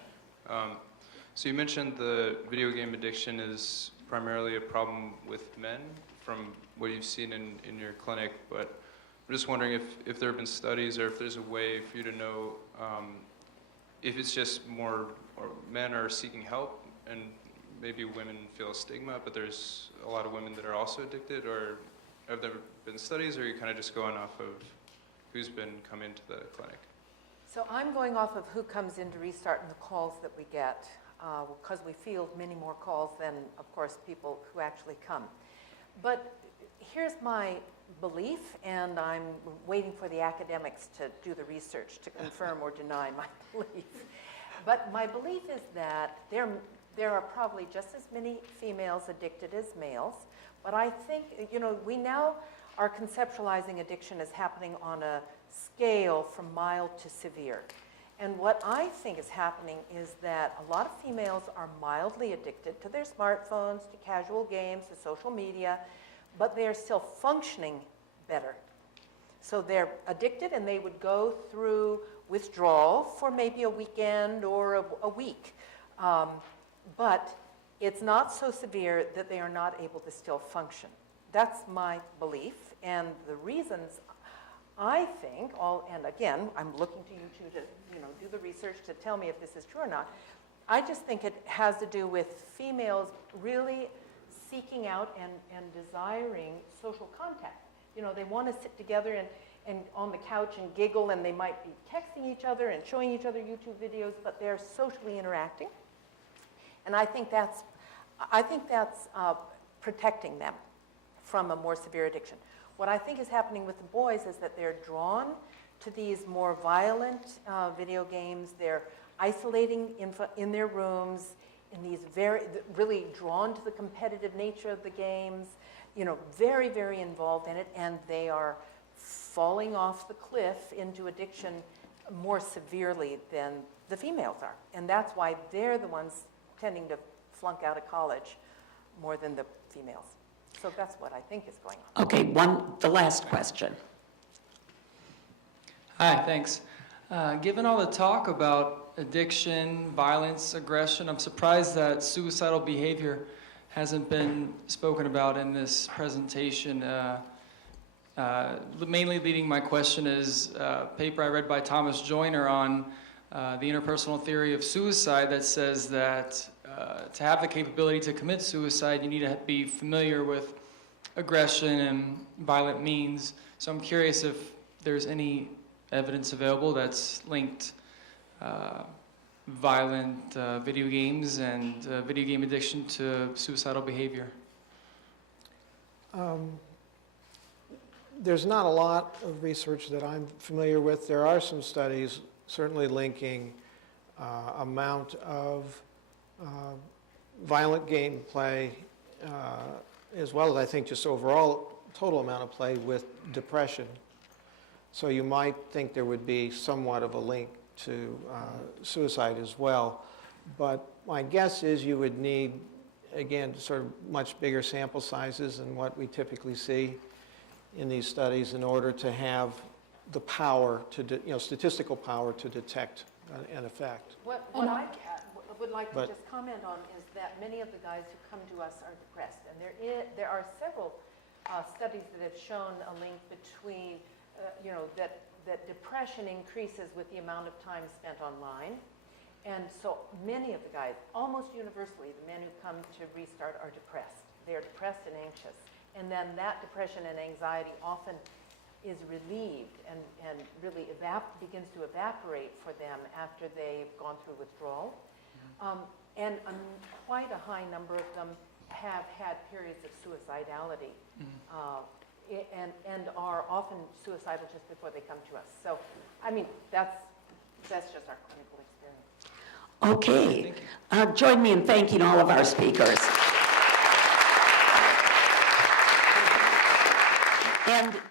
So you mentioned the video game addiction is primarily a problem with men from what you've seen in your clinic, but I'm just wondering if there have been studies or if there's a way for you to know if it's just more or men are seeking help and maybe women feel a stigma, but there's a lot of women that are also addicted, or have there been studies, or are you kind of just going off of who's been come into the clinic? So I'm going off of who comes in to Restart and the calls that we get, because we field many more calls than, of course, people who actually come. But here's my belief, and I'm waiting for the academics to do the research to confirm or deny my belief. But my belief is that there are probably just as many females addicted as males. But I think, we now are conceptualizing addiction as happening on a scale from mild to severe. And what I think is happening is that a lot of females are mildly addicted to their smartphones, to casual games, to social media, but they are still functioning better. So they're addicted and they would go through withdrawal for maybe a weekend or a week. But it's not so severe that they are not able to still function. That's my belief, and the reasons I think, and again, I'm looking to you two to do the research to tell me if this is true or not. I just think it has to do with females really seeking out and desiring social contact. They want to sit together and on the couch and giggle, and they might be texting each other and showing each other YouTube videos, but they're socially interacting. And I think that's protecting them from a more severe addiction. What I think is happening with the boys is that they're drawn to these more violent video games. They're isolating in their rooms, in these really drawn to the competitive nature of the games, very, very involved in it, and they are falling off the cliff into addiction more severely than the females are. And that's why they're the ones tending to flunk out of college more than the females. So that's what I think is going on. Okay, the last question. Hi, thanks. Given all the talk about addiction, violence, aggression, I'm surprised that suicidal behavior hasn't been spoken about in this presentation. Mainly leading my question is a paper I read by Thomas Joyner on the interpersonal theory of suicide that says that to have the capability to commit suicide, you need to be familiar with aggression and violent means. So I'm curious if there's any evidence available that's linked violent video games and video game addiction to suicidal behavior. There's not a lot of research that I'm familiar with. There are some studies certainly linking amount of violent gameplay as well as I think just overall total amount of play with depression. So you might think there would be somewhat of a link to suicide as well. But my guess is you would need, again, sort of much bigger sample sizes than what we typically see in these studies in order to have the power to, statistical power to detect an effect. What I would like to just comment on is that many of the guys who come to us are depressed, and there are several studies that have shown a link between, that depression increases with the amount of time spent online, and so many of the guys, almost universally, the men who come to Restart are depressed. They are depressed and anxious, and then that depression and anxiety often is relieved and really begins to evaporate for them after they've gone through withdrawal. And quite a high number of them have had periods of suicidality and are often suicidal just before they come to us. So, I mean, that's just our clinical experience. Okay, join me in thanking all of our speakers. And